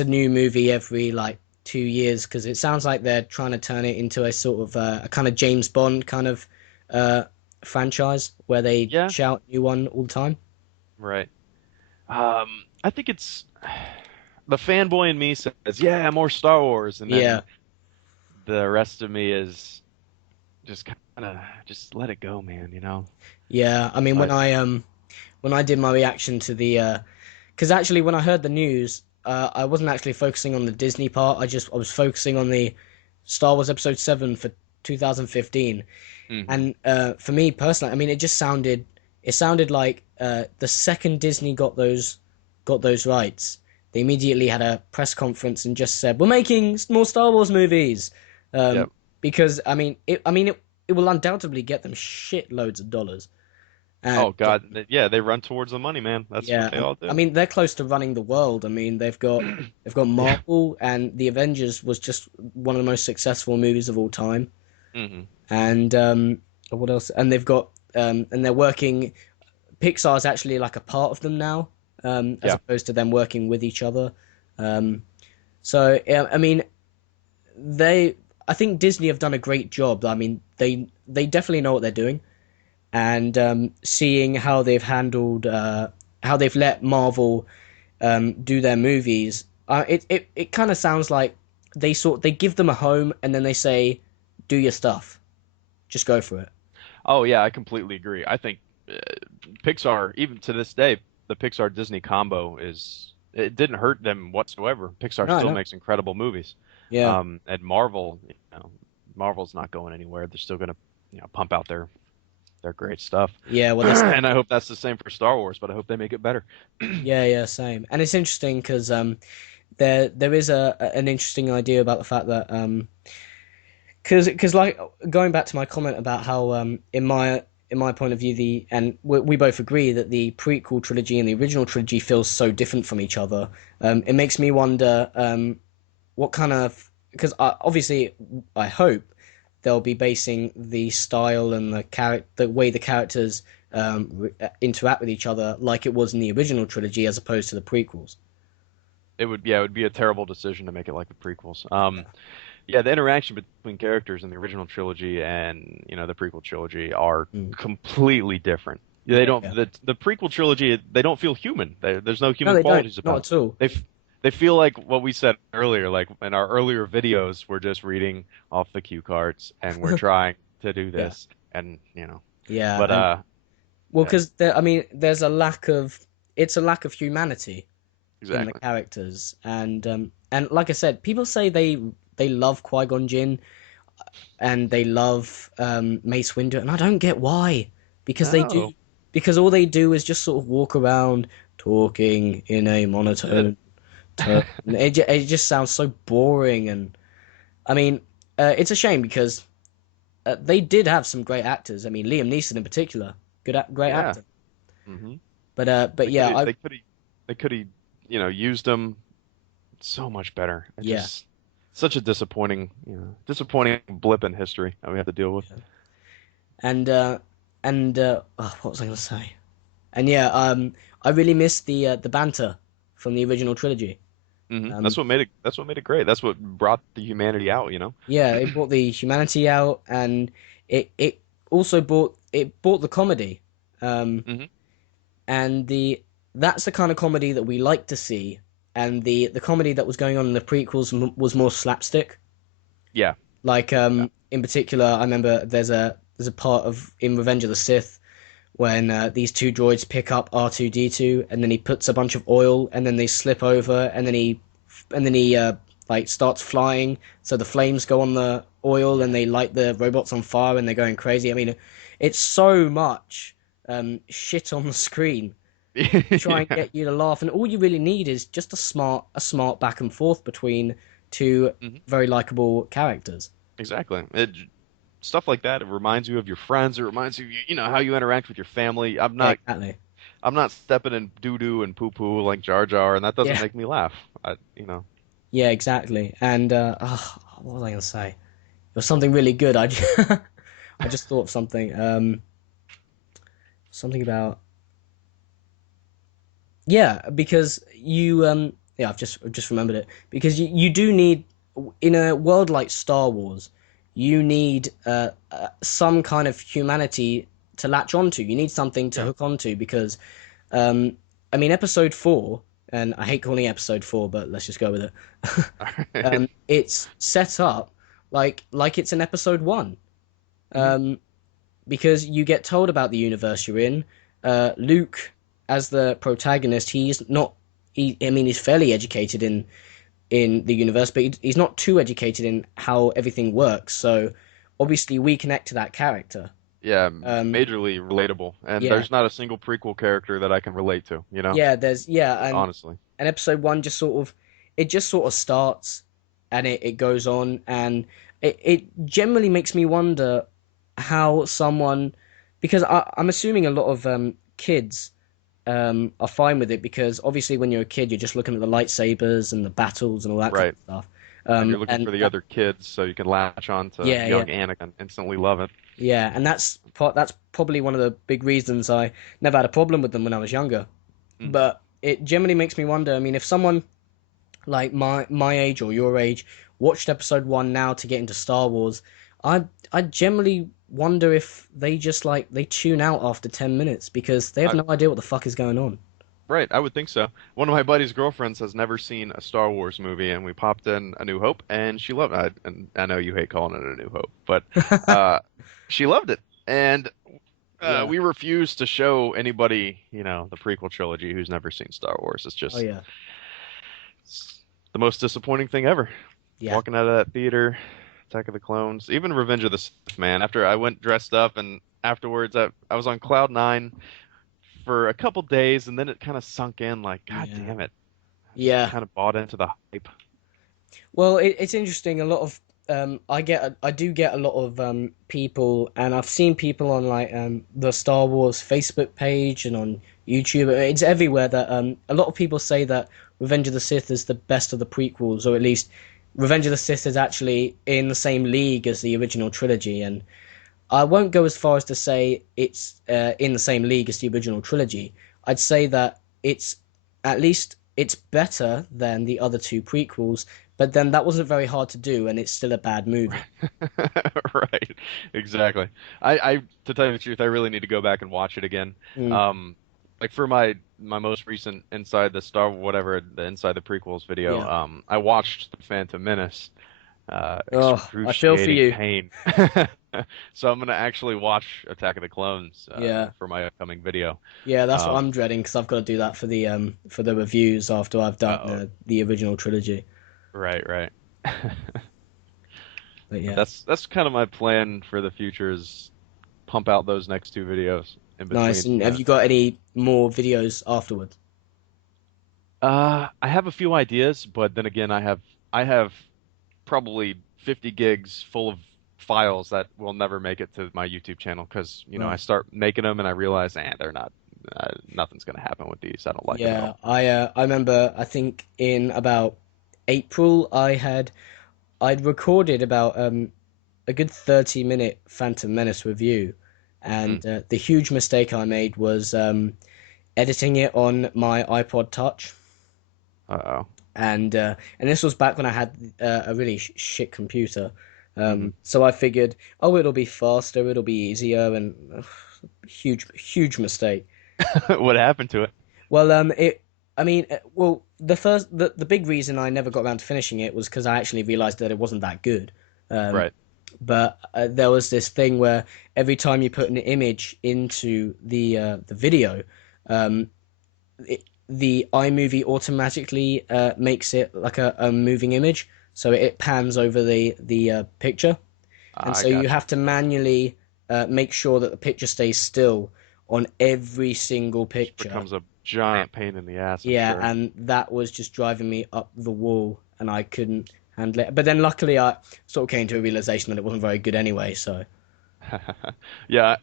a new movie every like 2 years? Because it sounds like they're trying to turn it into a sort of a kind of James Bond kind of uh, franchise where they Yeah, shout new one all the time. right. I think it's the fanboy in me says, "Yeah, more Star Wars," and then Yeah, the rest of me is just kind of just let it go, man. yeah. I mean, I when I did my reaction to the because actually when I heard the news, I wasn't actually focusing on the Disney part. I was focusing on the Star Wars Episode 7 for 2015. hmm And for me personally, I mean, it sounded like the second Disney got those rights, they immediately had a press conference and just said, "We're making more Star Wars movies," Yep. um, because I mean, it will undoubtedly get them shitloads of dollars. And Oh God, yeah, they run towards the money, man. That's what yeah, they and all I do. mean, they're close to running the world. I mean, they've got Yeah. Marvel, and the Avengers was just one of the most successful movies of all time. hmm And what else? And they've got and they're working. Pixar's actually like a part of them now, as Yeah. opposed to them working with each other. Um, so yeah, I mean, they. I think Disney have done a great job. I mean, they definitely know what they're doing, and seeing how they've handled how they've let Marvel do their movies, it kind of sounds like they give them a home and then they say, "Do your stuff, just go for it." Oh yeah, I completely agree. I think uh, Pixar, even to this day, the Pixar Disney combo it didn't hurt them whatsoever. Pixar No, still no, makes incredible movies. yeah, And Marvel, Marvel's not going anywhere. They're still gonna, pump out their great stuff. yeah. Well, they And I hope that's the same for Star Wars, but I hope they make it better. yeah, yeah, same. And it's interesting because there is an interesting idea about the fact that because like going back to my comment about how in my point of view we both agree that the prequel trilogy and the original trilogy feels so different from each other. It makes me wonder what kind of because obviously I hope they'll be basing the style and the way the characters interact with each other like it was in the original trilogy as opposed to the prequels. Yeah, it would be a terrible decision to make it like the prequels. Yeah, the interaction between characters in the original trilogy and the prequel trilogy are Mm. completely different. They Yeah, don't yeah. the prequel trilogy they don't feel human. There's no No, human they don't. qualities Not about them. at all. They feel like what we said earlier, like in our earlier videos, we're just reading off the cue cards and we're trying to do Yeah, this, and yeah, but and well, yeah, because I mean, there's a lack of it's a lack of humanity in the exactly. characters, and like I said, people say they love Qui-Gon Jinn and they love Mace Windu, and I don't get why. Because they do, No, because all they do is just sort of walk around talking in a that's it. monotone tone. It just sounds so boring, and I mean, it's a shame because they did have some great actors. I mean, Liam Neeson in particular, great Yeah. actor. hmm But They could yeah, have they could have used them so much better. It yeah, just such a disappointing blip in history that we have to deal with. and oh, what was I gonna say? And yeah, I really miss the banter from the original trilogy. That's Um, what made it. That's what made it great. That's what brought the humanity out. yeah, it brought the humanity out, and it also brought the comedy. Um, hmm and the that's the kind of comedy that we like to see. And the comedy that was going on in the prequels was more slapstick. Yeah. Like Yeah. in particular, I remember there's a part of in Revenge of the Sith when these two droids pick up R2D2 and then he puts a bunch of oil and then they slip over and then he like starts flying so the flames go on the oil and Yeah. they light the robots on fire and they're going crazy. I mean, it's so much shit on the screen. try and Yeah. get you to laugh, and all you really need is just a smart back and forth between two Mhm. very likable characters. Exactly. Stuff like that. It reminds you of your friends. It reminds you, how you interact with your family. Yeah, exactly. I'm not stepping in doo doo and poo poo like Jar Jar, and that doesn't Yeah, make me laugh. yeah, exactly. And what was I gonna say? It was something really good. I just thought of something. Something about yeah, because yeah, I've just remembered it because you do need in a world like Star Wars, you need some kind of humanity to latch onto. You need something to Yeah. hook onto because um, I mean, Episode 4, and I hate calling it Episode 4, but let's just go with it. All right. It's set up like it's an Episode 1. Mhm. Um, because you get told about the universe you're in. Luke, as the protagonist, he's not. I mean, he's fairly educated in the universe, but he's not too educated in how everything works. So obviously, we connect to that character. Yeah, Um, majorly relatable. And yeah, there's not a single prequel character that I can relate to, yeah. And honestly. episode 1 just sort of starts, and it goes on, and it generally makes me wonder how someone, because I'm assuming a lot of kids are fine with it because obviously when you're a kid you're just looking at the lightsabers and the battles and all that kind Right. of stuff. And you're looking And for the that, other kids so you can latch on to yeah, yeah, young Anakin, instantly love it. yeah, and that's probably one of the big reasons I never had a problem with them when I was younger. Mm. But it generally makes me wonder. I mean, if someone like my age or your age watched episode 1 now to get into Star Wars, I generally wonder if they just they tune out after 10 minutes because they have I, no idea what the fuck is going on. right, I would think so. One of my buddy's girlfriends has never seen a Star Wars movie, and we popped in A New Hope, and she loved it. And I know you hate calling it A New Hope, but uh, she loved it. And Yeah. we refuse to show anybody, the prequel trilogy who's never seen Star Wars. Oh It's yeah. the most disappointing thing ever. Yeah. Walking out of that theater, Attack of the Clones, even Revenge of the Sith, man. After I went dressed up, and afterwards I was on cloud nine for a couple days, and then it kind of sunk in. Like, God Yeah. damn it, I just Yeah. kind of bought into the hype. Well, it's interesting. A lot of I do get a lot of people, and I've seen people on the Star Wars Facebook page and on YouTube. It's everywhere that a lot of people say that Revenge of the Sith is the best of the prequels, or at least Revenge of the Sith is actually in the same league as the original trilogy. And I won't go as far as to say it's in the same league as the original trilogy. I'd say that it's at least it's better than the other two prequels, but then that wasn't very hard to do, and it's still a bad movie. Right, exactly. To tell you the truth, I really need to go back and watch it again. Mm, Um, like for my most recent Inside the Star whatever the Inside the Prequels video, yeah. I watched The Phantom Menace, Oh, I feel for excruciating you. pain. So I'm gonna actually watch Attack of the Clones Yeah. for my upcoming video. Yeah, that's what Um, I'm dreading because I've got to do that for the reviews after I've done oh, the original trilogy. right, right. But But yeah, that's kind of my plan for the future is pump out those next two videos in nice. between. And have you got any more videos afterwards? I have a few ideas, but then again, I have probably 50 gigs full of files that will never make it to my YouTube channel because, I Right. start making them and I realize, they're not, nothing's gonna happen with these. I don't like them at Yeah, all. I remember. I think in about April, I'd recorded about a good 30-minute Phantom Menace review, Mm. and the huge mistake I made was editing it on my iPod Touch, Uh-oh. and this was back when I had a really shit computer. Hmm. So I figured, oh, it'll be faster, it'll be easier, and huge mistake. What happened to it? Well, I mean, the big reason I never got around to finishing it was because I actually realized that it wasn't that good. Um, Right. but there was this thing where every time you put an image into the video, um, the iMovie automatically makes it like a moving image, so it pans over the picture, and I so you got you. have to manually make sure that the picture stays still on every single Just picture. becomes a giant pain in the ass, I'm Yeah, sure. and that was just driving me up the wall, and I couldn't handle it. But then luckily, I sort of came to a realization that it wasn't very good anyway. So, Yeah,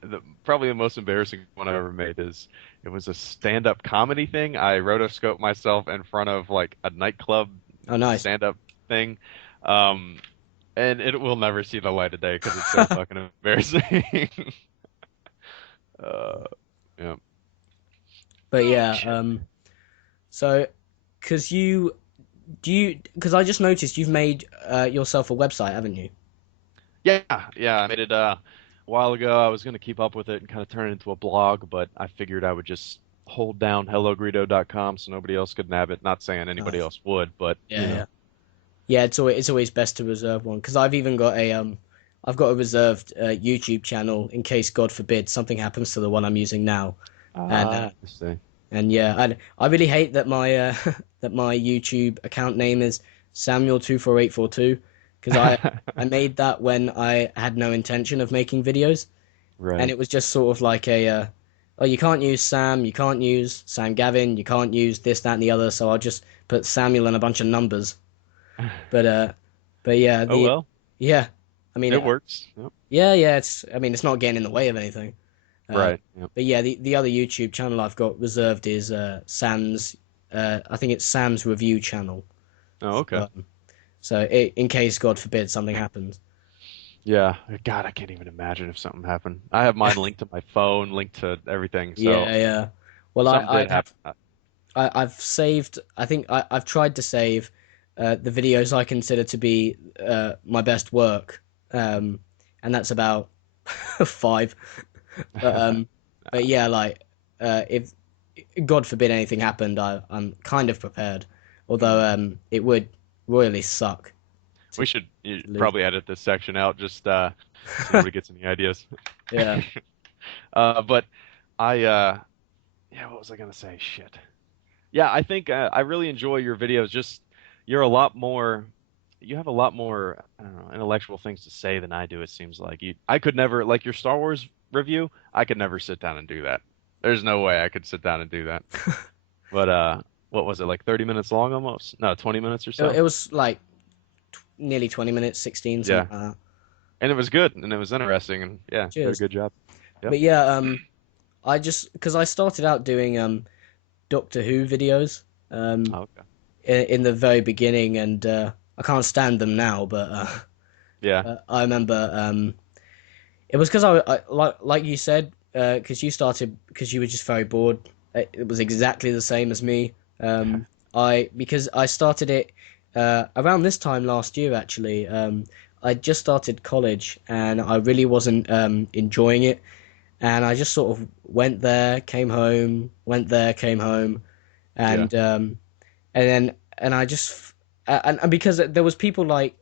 probably the most embarrassing one I ever made is it was a stand-up comedy thing. I rotoscoped myself in front of like a nightclub oh, nice. stand-up thing. Um, and it will never see the light of day because it's so fucking embarrassing. Uh, yeah. But Oh yeah, shit. so because I just noticed you've made yourself a website, haven't you? Yeah, yeah, I made it a while ago. I was gonna keep up with it and kind of turn it into a blog, but I figured I would just hold down HelloGreedo.com so nobody else could nab it. Not saying anybody Nice. else would, but Yeah, yeah. Yeah, it's always best to reserve one because I've even got I've got a reserved YouTube channel in case God forbid something happens to the one I'm using now, and interesting. yeah, I really hate that my that my YouTube account name is Samuel24842 because I made that when I had no intention of making videos, and Right. it was just sort of like oh, you can't use Sam, you can't use Sam Gavin, you can't use this, that, and the other, so I'll just put Samuel and a bunch of numbers. But yeah, Oh the well, yeah, I mean, it works. Yep. yeah, I mean, it's not getting in the way of anything. Uh, Right. Yep. but yeah, the other YouTube channel I've got reserved is Sam's. I think it's Sam's review channel. Oh, okay. Um, so in case God forbid something happens. Yeah. God, I can't even imagine if something happened. I have mine linked to my phone, linked to everything, so Yeah, yeah. Well, something did happen. I've saved. I think I've tried to save the videos I consider to be my best work, um, and that's about five. But yeah, like if God forbid anything happened, I'm kind of prepared. Although Hmm. it would royally suck We to should you lose. probably edit this section out just so nobody gets any ideas. Yeah, But I yeah, what was I gonna say? Shit. Yeah, I think I really enjoy your videos. Just you're a lot more, you have a lot more, I don't know, intellectual things to say than I do, it seems like. I could never, like your Star Wars review, I could never sit down and do that. There's no way I could sit down and do that. But what was it, like 30 minutes long almost? No, 20 minutes or so? it was like nearly 20 minutes, 16, something Yeah. like that. And it was good and it was interesting and yeah, did a Cheers. good job. Yep. But yeah, I just because I started out doing Doctor Who videos um Okay. in the very beginning, and I can't stand them now, but Yeah. I remember it was because I like you said because you started because you were just very bored. It was exactly the same as me. I because I started it around this time last year actually. I just started college and I really wasn't enjoying it, and I just sort of went there, came home, went there, came home, Yeah. and then and I just and because there was people like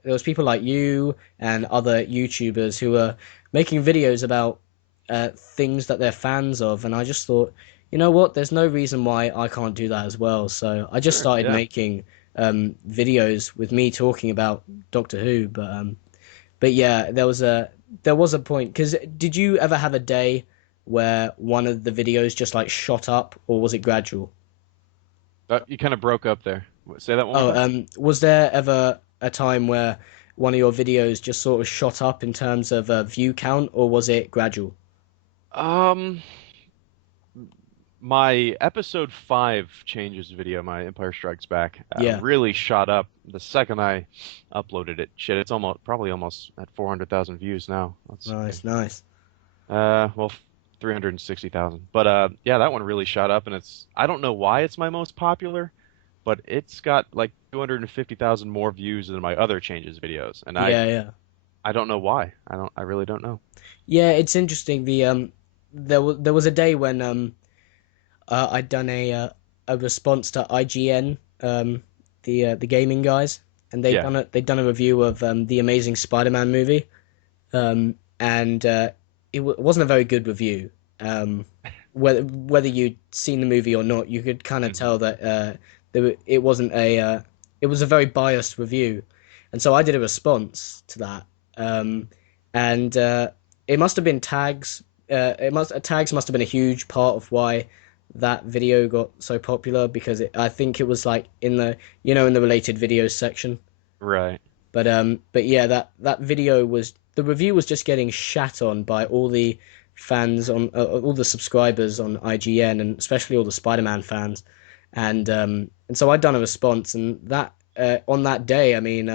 you and other YouTubers who were making videos about things that they're fans of, and I just thought, you know what, there's no reason why I can't do that as well. So I just Sure. started Yeah. making videos with me talking about Doctor Who, but yeah, there was a point because did you ever have a day where one of the videos just like shot up, or was it gradual? You kind of broke up there. Say that one more Oh, time. was there ever a time where one of your videos just sort of shot up in terms of view count, or was it gradual? Um, my episode 5 changes video, my Empire Strikes Back, Yeah, really shot up the second I uploaded it. Shit, it's probably almost at 400,000 views now. Let's see. nice, nice. Well, 360,000. But yeah, that one really shot up, and I don't know why it's my most popular, but it's got like 250,000 more views than my other changes videos, and Yeah, yeah, I don't know why. I really don't know. yeah. It's interesting. There was a day when I'd done a response to IGN, the gaming guys, and they'd Yeah. done a review of the Amazing Spider-Man movie, and it wasn't a very good review. Whether you'd seen the movie or not, you could kind of Hmm. tell that it wasn't it was a very biased review, and so I did a response to that, and it must have been tags. Tags must have been a huge part of why that video got so popular because I think it was like in the in the related videos section. Right. But yeah, that video was the review was just getting shat on by all the fans on all the subscribers on IGN and especially all the Spider-Man fans, and so I'd done a response and that on that day, I mean,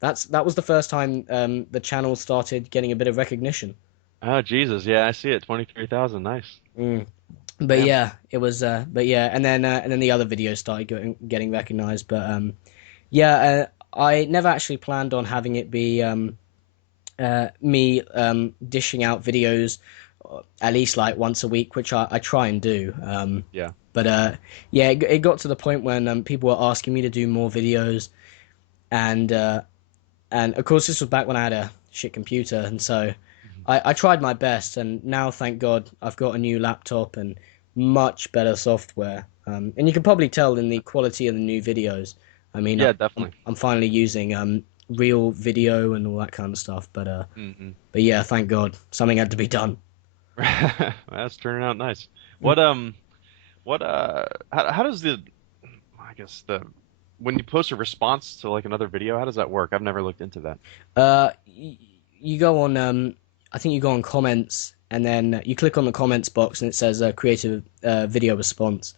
that was the first time the channel started getting a bit of recognition. Oh, Jesus. Yeah, I see it. 23,000. Nice. Mm. But Damn. yeah, it was. But yeah, and then the other videos started getting recognized. But yeah, I never actually planned on having it be me dishing out videos at least like once a week, which I try and do. Yeah. But yeah, it got to the point when people were asking me to do more videos, and and of course this was back when I had a shit computer, and so Mhm. I tried my best, and now thank God I've got a new laptop and much better software. And you can probably tell in the quality of the new videos. I mean, Yeah, definitely. I'm finally using real video and all that kind of stuff. Hmm. But yeah, thank God something had to be done. That's turning out nice. What how does the I guess the when you post a response to like another video, how does that work? I've never looked into that. You go on. I think you go on comments, and then you click on the comments box, and it says creative video response,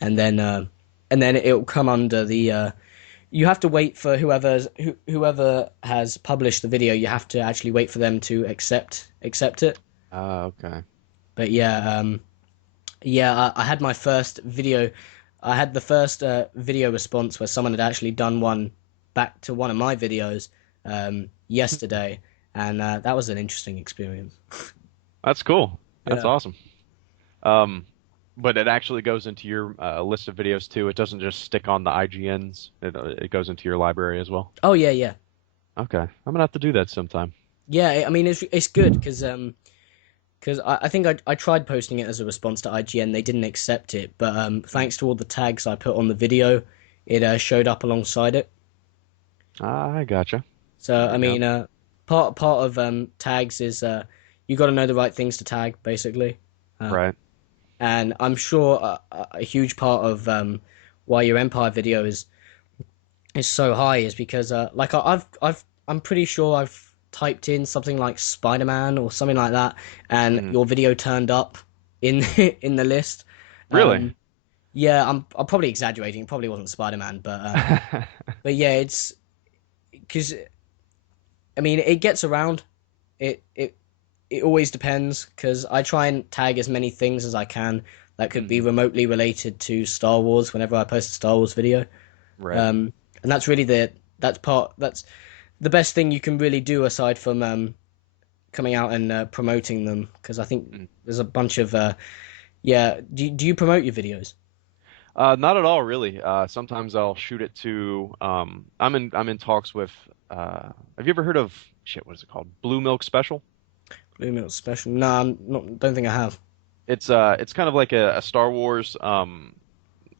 and then it'll come under the. You have to wait for whoever has published the video. You have to actually wait for them to accept it. Okay. But yeah, yeah, I had my first video. I had the first video response where someone had actually done one back to one of my videos yesterday, and that was an interesting experience. That's cool. That's Yeah. awesome. But it actually goes into your list of videos too. It doesn't just stick on the IGNs. It goes into your library as well. Oh yeah, yeah, Okay. I'm gonna have to do that sometime. yeah. I mean, it's good because I think I tried posting it as a response to IGN. They didn't accept it, but Mhm. thanks to all the tags I put on the video, it showed up alongside it. I gotcha. So There I you go. mean, part of tags is you got to know the right things to tag, basically. Uh, Right. and I'm sure a huge part of why your Empire video is so high is because like I'm pretty sure I've typed in something like Spider-Man or something like that, and Mhm. your video turned up in in the list. Really? Um, yeah, I'm probably exaggerating. It probably wasn't Spider-Man, but yeah, it's because I mean it gets around. It it it always depends because I try and tag as many things as I can that could be Hmm. remotely related to Star Wars whenever I post a Star Wars video. Right. And that's really that's the best thing you can really do aside from coming out and promoting them because I think Mm. there's a bunch of yeah. Do you promote your videos? Not at all, really. Sometimes I'll shoot it to. I'm in talks with. Have you ever heard of shit? What is it called? Blue Milk Special. Blue Milk Special? No, I'm not. Don't think I have. It's kind of like a Star Wars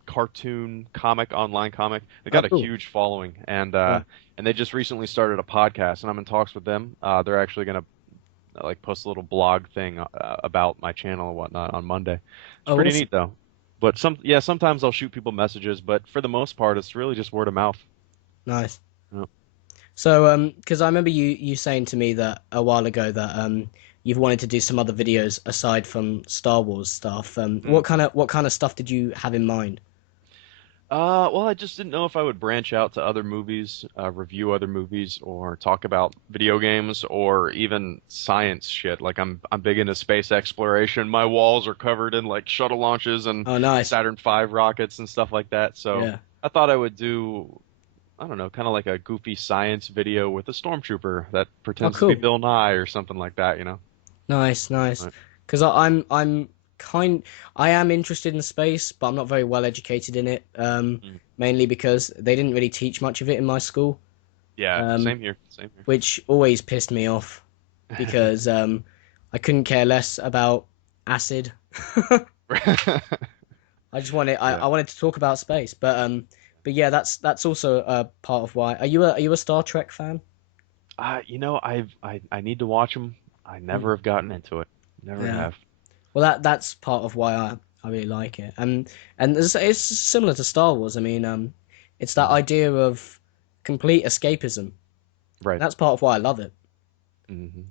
cartoon comic, online comic. They Oh, got a cool. huge following, Right. and they just recently started a podcast, and I'm in talks with them. They're actually gonna like post a little blog thing about my channel and whatnot on Monday. It's Oh, pretty awesome. neat though. But sometimes I'll shoot people messages, but for the most part, it's really just word of mouth. Nice. Yep. So, because I remember you saying to me that a while ago that you've wanted to do some other videos aside from Star Wars stuff. Mm. What kind of stuff did you have in mind? Well, I just didn't know if I would branch out to other movies, review other movies, or talk about video games, or even science shit. Like I'm big into space exploration. My walls are covered in like shuttle launches and Oh, nice. Saturn V rockets and stuff like that. So Yeah. I thought I would do, I don't know, kind of like a goofy science video with a stormtrooper that Oh, pretends to be cool. Bill Nye or something like that, you know? Nice, nice. Right. Because kind I am interested in space, but I'm not very well educated in it. Mm. Mainly because they didn't really teach much of it in my school. Yeah, Um, same here, same which always pissed me off because I couldn't care less about acid. here. I just wanted Yeah. I wanted to talk about space, but yeah, that's also a part of why. Are you a Star Trek fan? I need to watch them. I Hmm. never have gotten into it. Never Yeah. have. Well, that's part of why I really like it. And it's similar to Star Wars. I mean, it's that Hmm. idea of complete escapism. Right. That's part of why I love it. Hmm.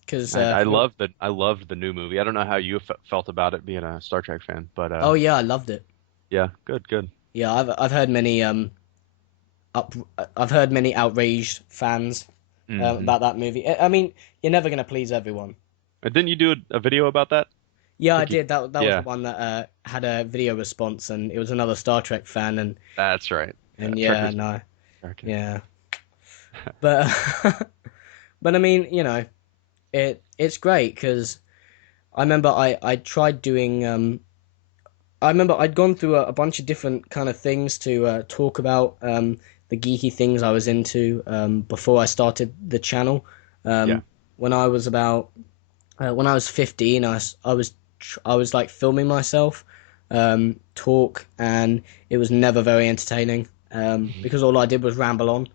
Because I loved the new movie. I don't know how you felt about it being a Star Trek fan, but oh yeah, I loved it. yeah, good, good. Yeah, I've heard many up I've heard many outraged fans Hmm. about that movie. I mean, you're never gonna please everyone. Didn't you do a video about that? I Yeah, I think you. did. That was the Yeah, one that had a video response, and it was another Star Trek fan, that's right. Yeah, and Trek yeah, was no, American. yeah, but but I mean, it's great because I remember I tried doing I remember I'd gone through a bunch of different kind of things to talk about the geeky things I was into before I started the channel. Yeah. Um, when I was about when I was 15, I was like filming myself talk, and it was never very entertaining because all I did was ramble on.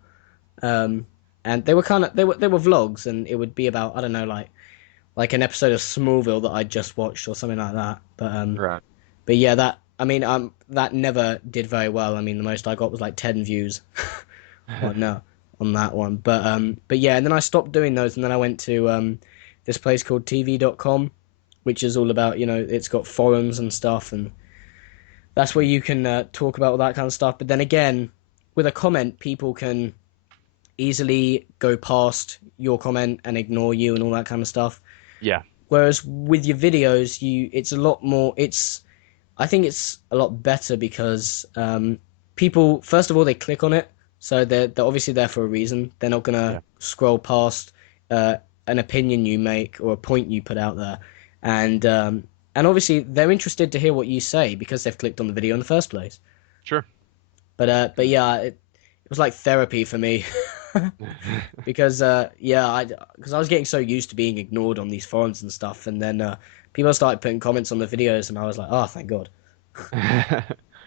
Um, and they were they were vlogs, and it would be about I don't know like an episode of Smallville that I just watched or something like that. Right. But yeah, that I mean that never did very well. I mean the most I got was like 10 views on on that one. But yeah, and then I stopped doing those, and then I went to this place called TV.com, which is all about it's got forums and stuff, and that's where you can talk about all that kind of stuff. But then again, with a comment, people can easily go past your comment and ignore you and all that kind of stuff. Yeah. Whereas with your videos, it's a lot more. I think it's a lot better because people, first of all, they click on it, so they're obviously there for a reason. They're not gonna Yeah. scroll past uh, an opinion you make or a point you put out there, and obviously they're interested to hear what you say because they've clicked on the video in the first place. Sure. But yeah, it was like therapy for me because yeah, because I was getting so used to being ignored on these forums and stuff, and then people started putting comments on the videos, and I was like, oh, thank God.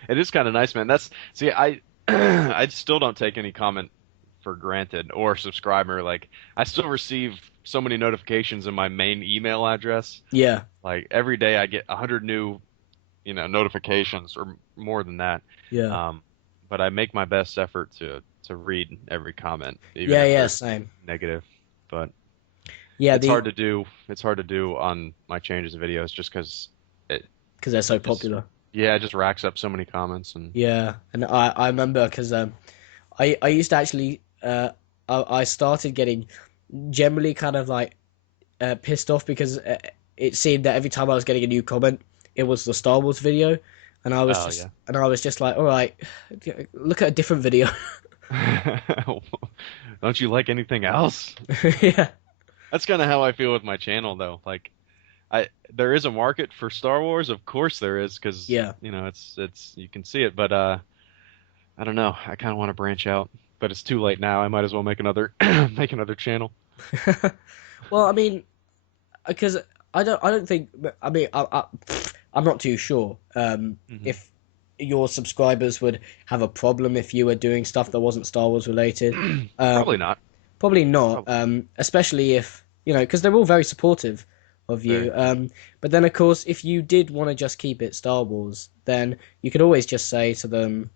It is kind of nice, man. That's see, I I still don't take any comment for granted or subscriber. Like I still receive so many notifications in my main email address. Yeah, Like every day I get 100 new, notifications or more than that. yeah, Um, but I make my best effort to read every comment, even yeah, if yeah, they're same. negative. But Yeah, it's the hard to do. It's hard to do on my changes videos just because it because they're so just popular. yeah, it just racks up so many comments and Yeah, and I remember because I used to actually I started getting generally kind of like pissed off because it seemed that every time I was getting a new comment, it was the Star Wars video, oh yeah. and I was just like, all right, look at a different video. Don't you like anything else? Yeah, That's kind of how I feel with my channel though. Like there is a market for Star Wars, of course there is, because yeah. it's you can see it, but I don't know. I kind of want to branch out, but it's too late now. I might as well make another make another channel. Well, I mean, because I don't think I mean I'm not too sure Hmm. if your subscribers would have a problem if you were doing stuff that wasn't Star Wars related. Probably Um, not. Probably not, Probably especially if because they're all very supportive of very. you. Yeah. But then of course, if you did want to just keep it Star Wars, then you could always just say to them,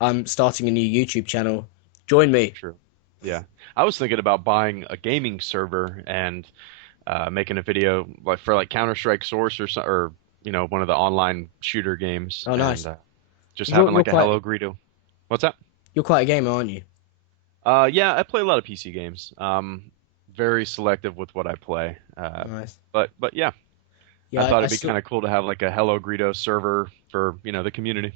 I'm starting a new YouTube channel. Join me. True. Yeah. I was thinking about buying a gaming server and making a video like for like Counter-Strike Source or one of the online shooter games Oh, and nice. just You're having you're like a quite HelloGreedo. What's that? you're quite a gamer, aren't you? Yeah, I play a lot of PC games. Very selective with what I play. Nice. But yeah, I Yeah, thought I it'd be still kind of cool to have like a HelloGreedo server for, the community.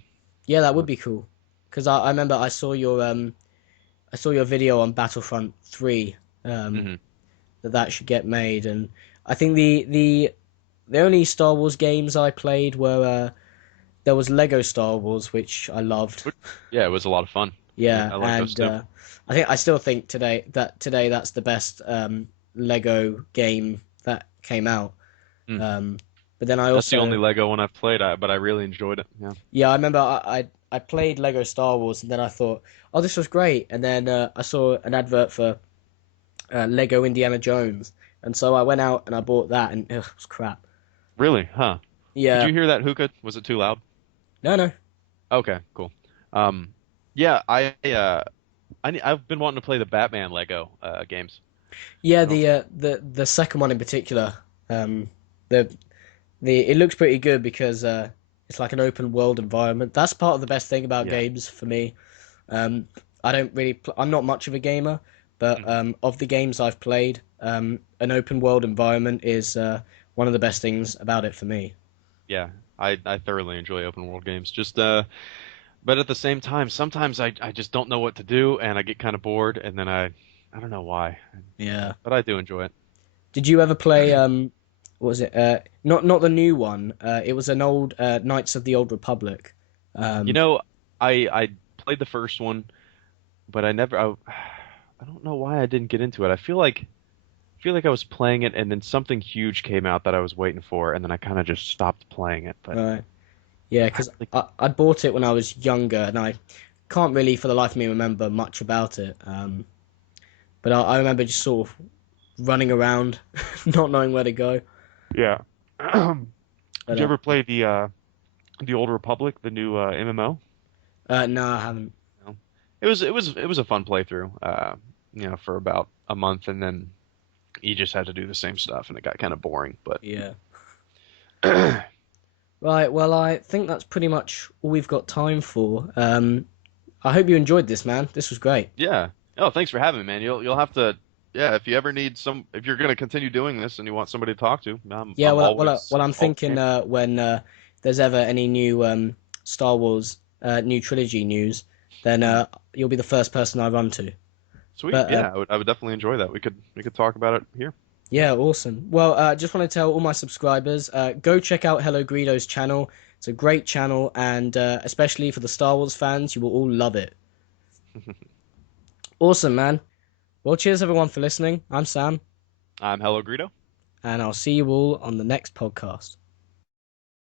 yeah, that would But, be cool. Because I remember I saw your video on Battlefront 3 um, mhm. that should get made, and I think the only Star Wars games I played were there was Lego Star Wars, which I loved. But, yeah, it was a lot of fun. Yeah, I like those and too. I still think today that's the best Lego game that came out. Mm. Um, but then I That's the only also Lego one I've played, but I really enjoyed it. Yeah. yeah I remember I played Lego Star Wars, and then I thought, oh, this was great, and then I saw an advert for Lego Indiana Jones, and so I went out and I bought that, and ugh, it was crap. Really? Huh. Did Yeah. you hear that hookah? Was it too loud? No, no. Okay, cool. Um, yeah, I've been wanting to play the Batman Lego games. Yeah, I don't. the second one in particular. Um, the it looks pretty good because it's like an open world environment. That's part of the best thing about Yeah. games for me. Um, I don't really. I'm not much of a gamer, but Mhm. of the games I've played, an open world environment is one of the best things about it for me. Yeah, I thoroughly enjoy open world games. Just but at the same time, sometimes I just don't know what to do and I get kind of bored and then I don't know why, Yeah. but I do enjoy it. Did you ever play what was it? Not the new one. It was an old Knights of the Old Republic. You Um, know, I played the first one, but I don't know why I didn't get into it. I feel like I was playing it and then something huge came out that I was waiting for and then I kind of just stopped playing it. But right. Yeah, I because really, I bought it when I was younger, and I can't really, for the life of me, remember much about it. But I remember just sort of running around, not knowing where to go. yeah. But Did you ever play the Old Republic, the new MMO? no, I haven't. No. It was a fun playthrough. For about a month, and then you just had to do the same stuff, and it got kind of boring. But Yeah. Right. Well, I think that's pretty much all we've got time for. I hope you enjoyed this, man. This was great. yeah. Oh, thanks for having me, man. You'll have to. Yeah, if you ever need if you're gonna continue doing this and you want somebody to talk to, I'm Yeah. I'm Well, always I'm always thinking game. when there's ever any new Star Wars new trilogy news, then Mhm. you'll be the first person I run to. Sweet. But Yeah, I would definitely enjoy that. We could talk about it here. yeah, awesome. Well, just want to tell all my subscribers, go check out HelloGreedo's channel. It's a great channel, and especially for the Star Wars fans, you will all love it. Awesome, man. Well, cheers everyone for listening. I'm Sam, I'm HelloGreedo. and I'll see you all on the next podcast.